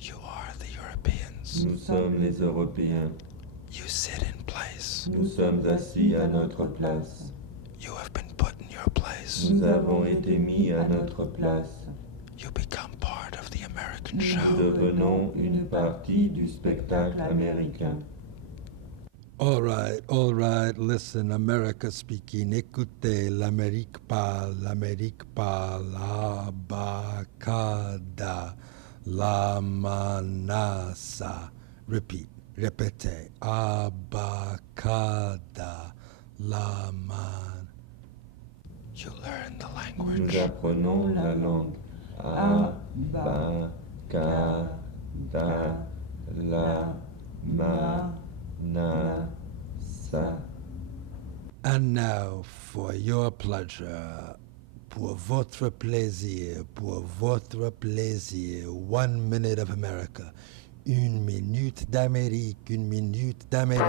You are the Europeans. Nous sommes les Européens. You sit in place. Nous sommes assis à notre place. You have been put in your place. Nous avons été mis à notre place. You become part of the American Nous show. devenons une partie du spectacle américain. All right, listen, America speaking. Écoutez, l'Amérique parle, abacada, la manasa. Repeat, répétez, abacada, la man. You learn the Nous language. apprenons la langue. Abacada, la, ma, na, And now, for your pleasure, pour votre plaisir, 1 minute of America. 1 minute d'Amérique, 1 minute d'Amérique.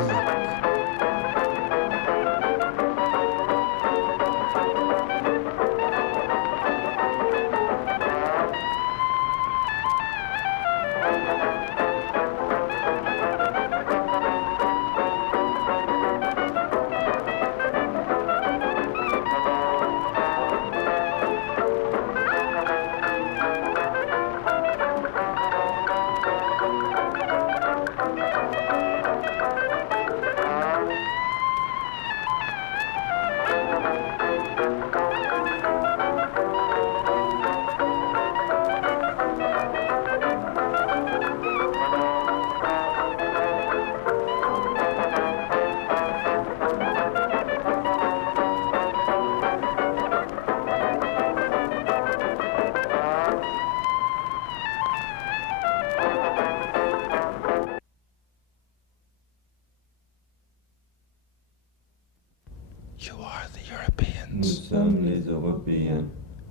Nous sommes les Européens.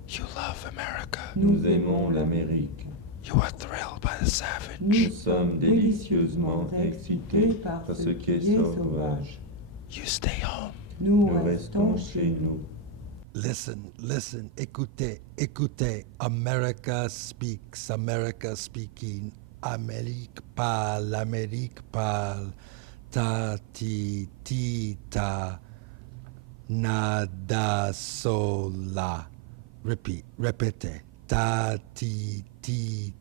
You love America. Nous aimons l'Amérique. You are thrilled by the savage. Nous sommes délicieusement excités par ce qui est sauvage. You stay home. Nous restons chez nous. Listen, listen, écoutez, écoutez. America speaks, America speaking. Amérique parle. Ta, ti, ta. Nada sola. Repeat, répétez. Ta, ti,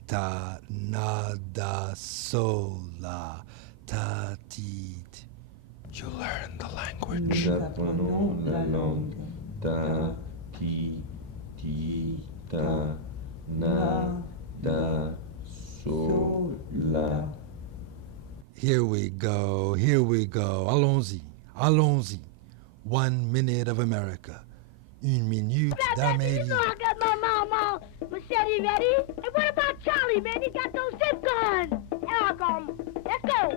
ta. Nada sola. Ta, ti. You learn the language. Nous apprenons la langue. Ta, ti, ta. Nada sola. Here we go. Allons-y. 1 minute of America. 1 minute d'Amérique. You know I got my mama machete ready. And what about Charlie, man? He got those zip guns. Here I go. Let's go.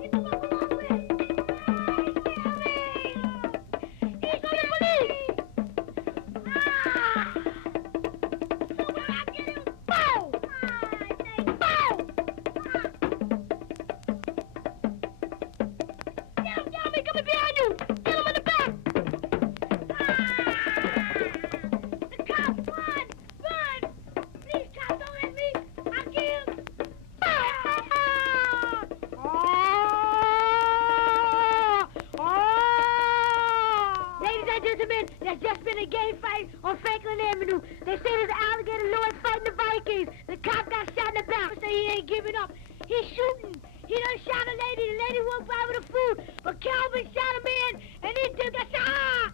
Get the fuck along with it. He's on the police. So when I get him, boom. Boom. Get him, Tommy, coming behind you. Get him in the back. The cops, run. Please, cops, don't let me. I'll get him. Ladies and gentlemen, there's just been a gang fight on Franklin Avenue. They say there's alligator lords fighting the Vikings. The cop got shot in the back, so he ain't giving up. He's shooting. He done shot a lady. The lady walked by with the food, but Calvin shot a man, and he took a shot.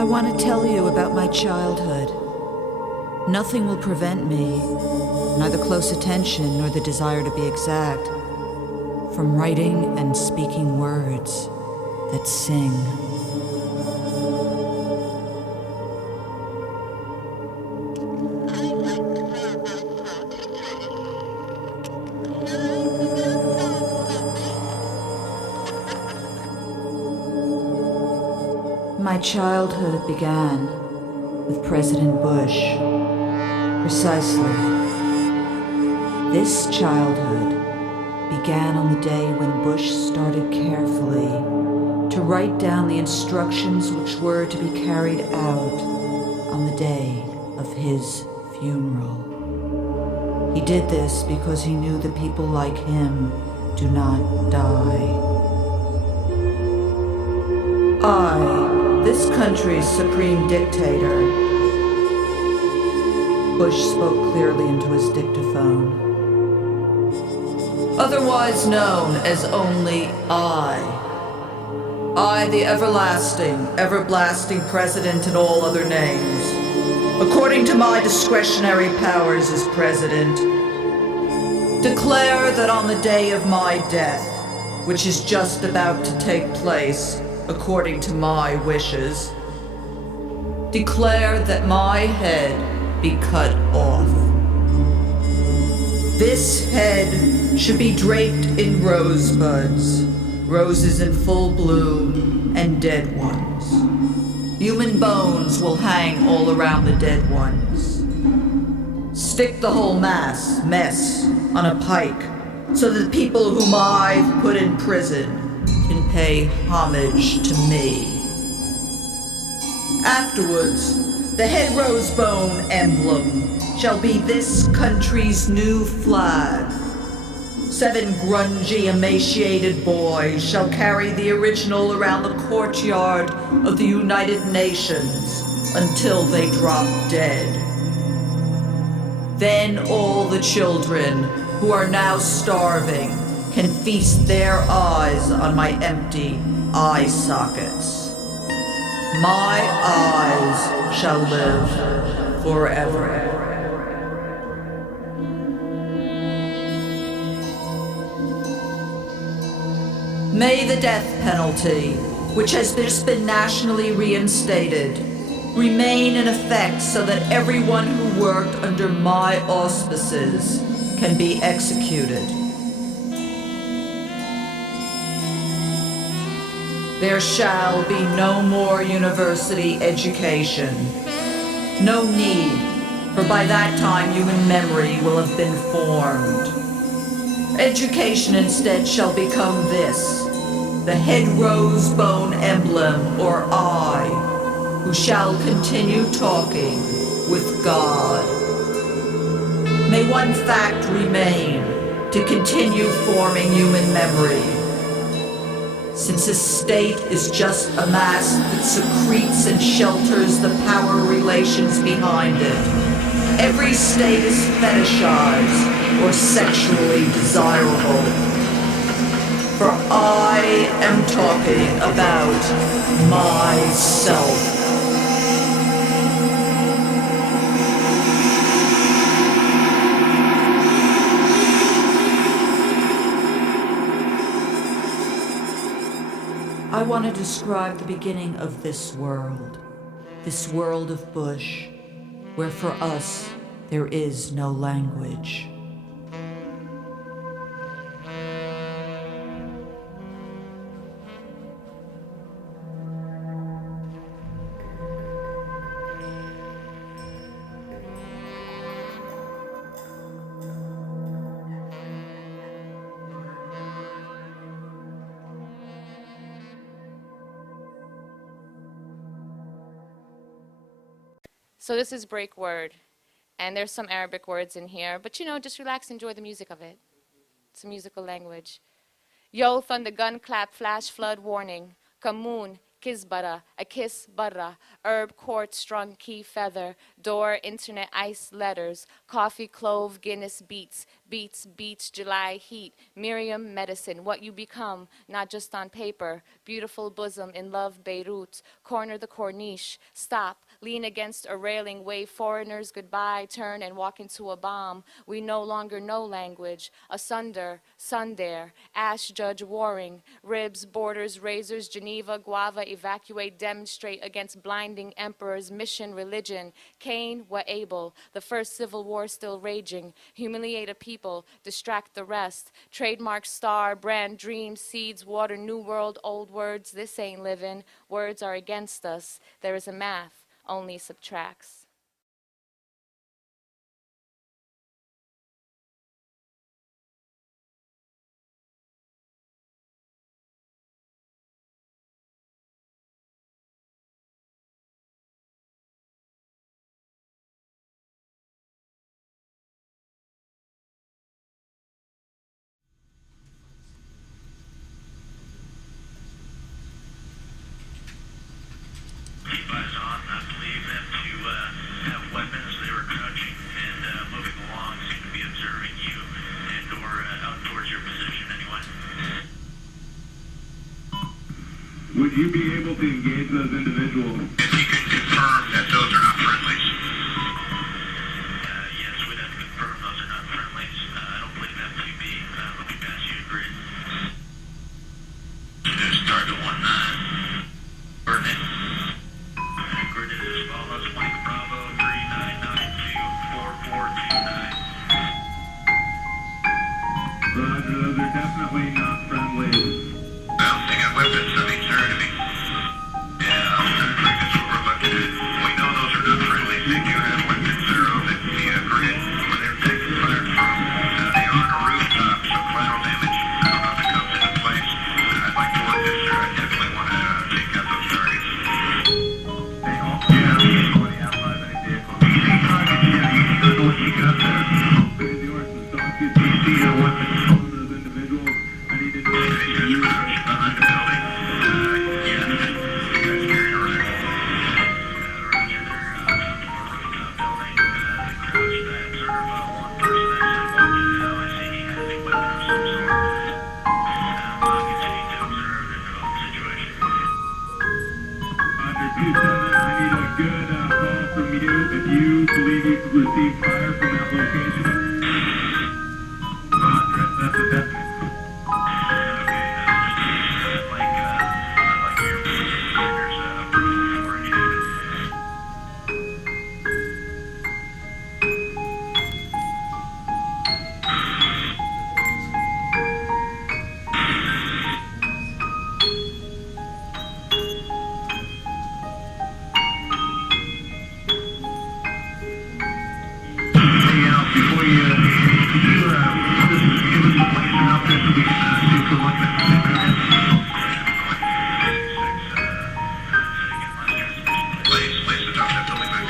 I want to tell you about my childhood. Nothing will prevent me, neither close attention nor the desire to be exact, from writing and speaking words that sing. My childhood began with President Bush. Precisely. This childhood began on the day when Bush started carefully to write down the instructions which were to be carried out on the day of his funeral. He did this because he knew that people like him do not die. I, this country's supreme dictator, Bush spoke clearly into his dictaphone, otherwise known as only I, the everlasting, everblasting president and all other names, according to my discretionary powers as president, declare that on the day of my death, which is just about to take place, according to my wishes, declare that my head be cut off. This head should be draped in rosebuds, roses in full bloom and dead ones. Human bones will hang all around the dead ones. Stick the whole mess on a pike so that the people whom I've put in prison can pay homage to me. Afterwards, the head rose bone emblem shall be this country's new flag. 7 grungy, emaciated boys shall carry the original around the courtyard of the United Nations until they drop dead. Then all the children who are now starving can feast their eyes on my empty eye sockets. My eyes shall live forever. May the death penalty, which has just been nationally reinstated, remain in effect so that everyone who worked under my auspices can be executed. There shall be no more university education. No need, for by that time human memory will have been formed. Education instead shall become this, the head rose bone emblem, or I, who shall continue talking with God. May one fact remain to continue forming human memory. Since a state is just a mass that secretes and shelters the power relations behind it, every state is fetishized or sexually desirable. For I am talking about myself. I want to describe the beginning of this world of Bush, where for us there is no language. So this is break word, and there's some Arabic words in here, but you know, just relax, enjoy the music of it. It's a musical language. Yo, thunder, gun, clap, flash, flood, warning. Kamoon, kizbara, a kiss, barra. Herb, court, strung, key, feather. Door, internet, ice, letters. Coffee, clove, Guinness, beats. Beats, beats, July heat. Miriam, medicine. What you become, not just on paper. Beautiful bosom in love, Beirut. Corner the corniche. Stop. Lean against a railing. Wave foreigners goodbye. Turn and walk into a bomb. We no longer know language. Asunder, Sundare. Ash, judge, warring. Ribs, borders, razors, Geneva, Guava. Evacuate, demonstrate against blinding emperors. Mission, religion. Cain, were able. The first civil war still raging. Humiliate a people, distract the rest. Trademark star, brand, dreams, seeds, water, new world, old words. This ain't living. Words are against us. There is a math, only subtracts. I believe them to have weapons. They were crouching and moving along, seem to be observing you and or out towards your position anyway. Would you be able to engage those individuals? If you can confirm that those are not friendlies. Yes, we'd have to confirm those are not friendlies. I don't believe them to be. Let me pass you a grid. There's target 19. Coordinate. Grid is as follows. Mike Bravo 39924429. Roger, those are definitely not friendly. Well, they got weapons, I mean, they're enemy. Yeah, that's what we're looking at. We know those are not friendly. They do have weapons that are on the grid where they're taking fire from. They are on a rooftop, so collateral damage. I don't know if it comes into place. I'd like to work this, sir. I definitely want to take out those targets. They also have anybody outside of any vehicle. You see targets, yeah, you can go what you got there. Crazy horses, don't you see weapons from those individuals? I need to know if you are behind the building. Yeah, you guys carrying a rifle. Roger, they're rooftop building. Crouched, I observe one person actually walking now. I see he has a weapon of some sort. I'll continue to observe and develop the situation. Roger, 2-7, I need a good call from you if you believe you could receive fire from that location. Roger, that's a definite. Before you, could you give us a place and out there so we can see for one minute? Place the top, that's only back.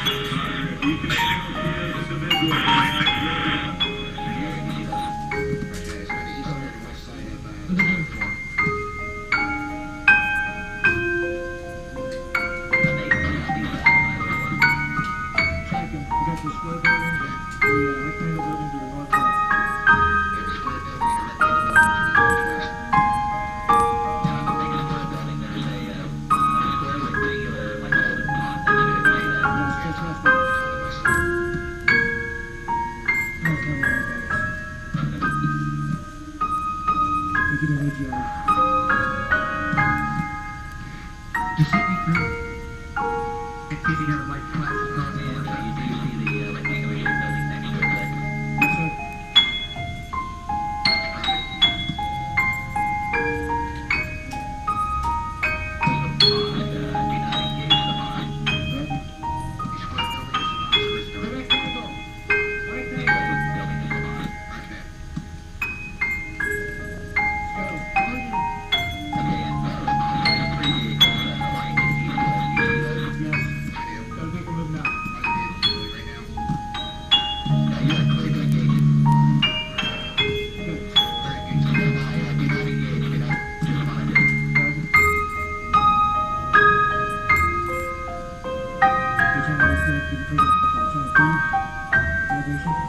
Amazing.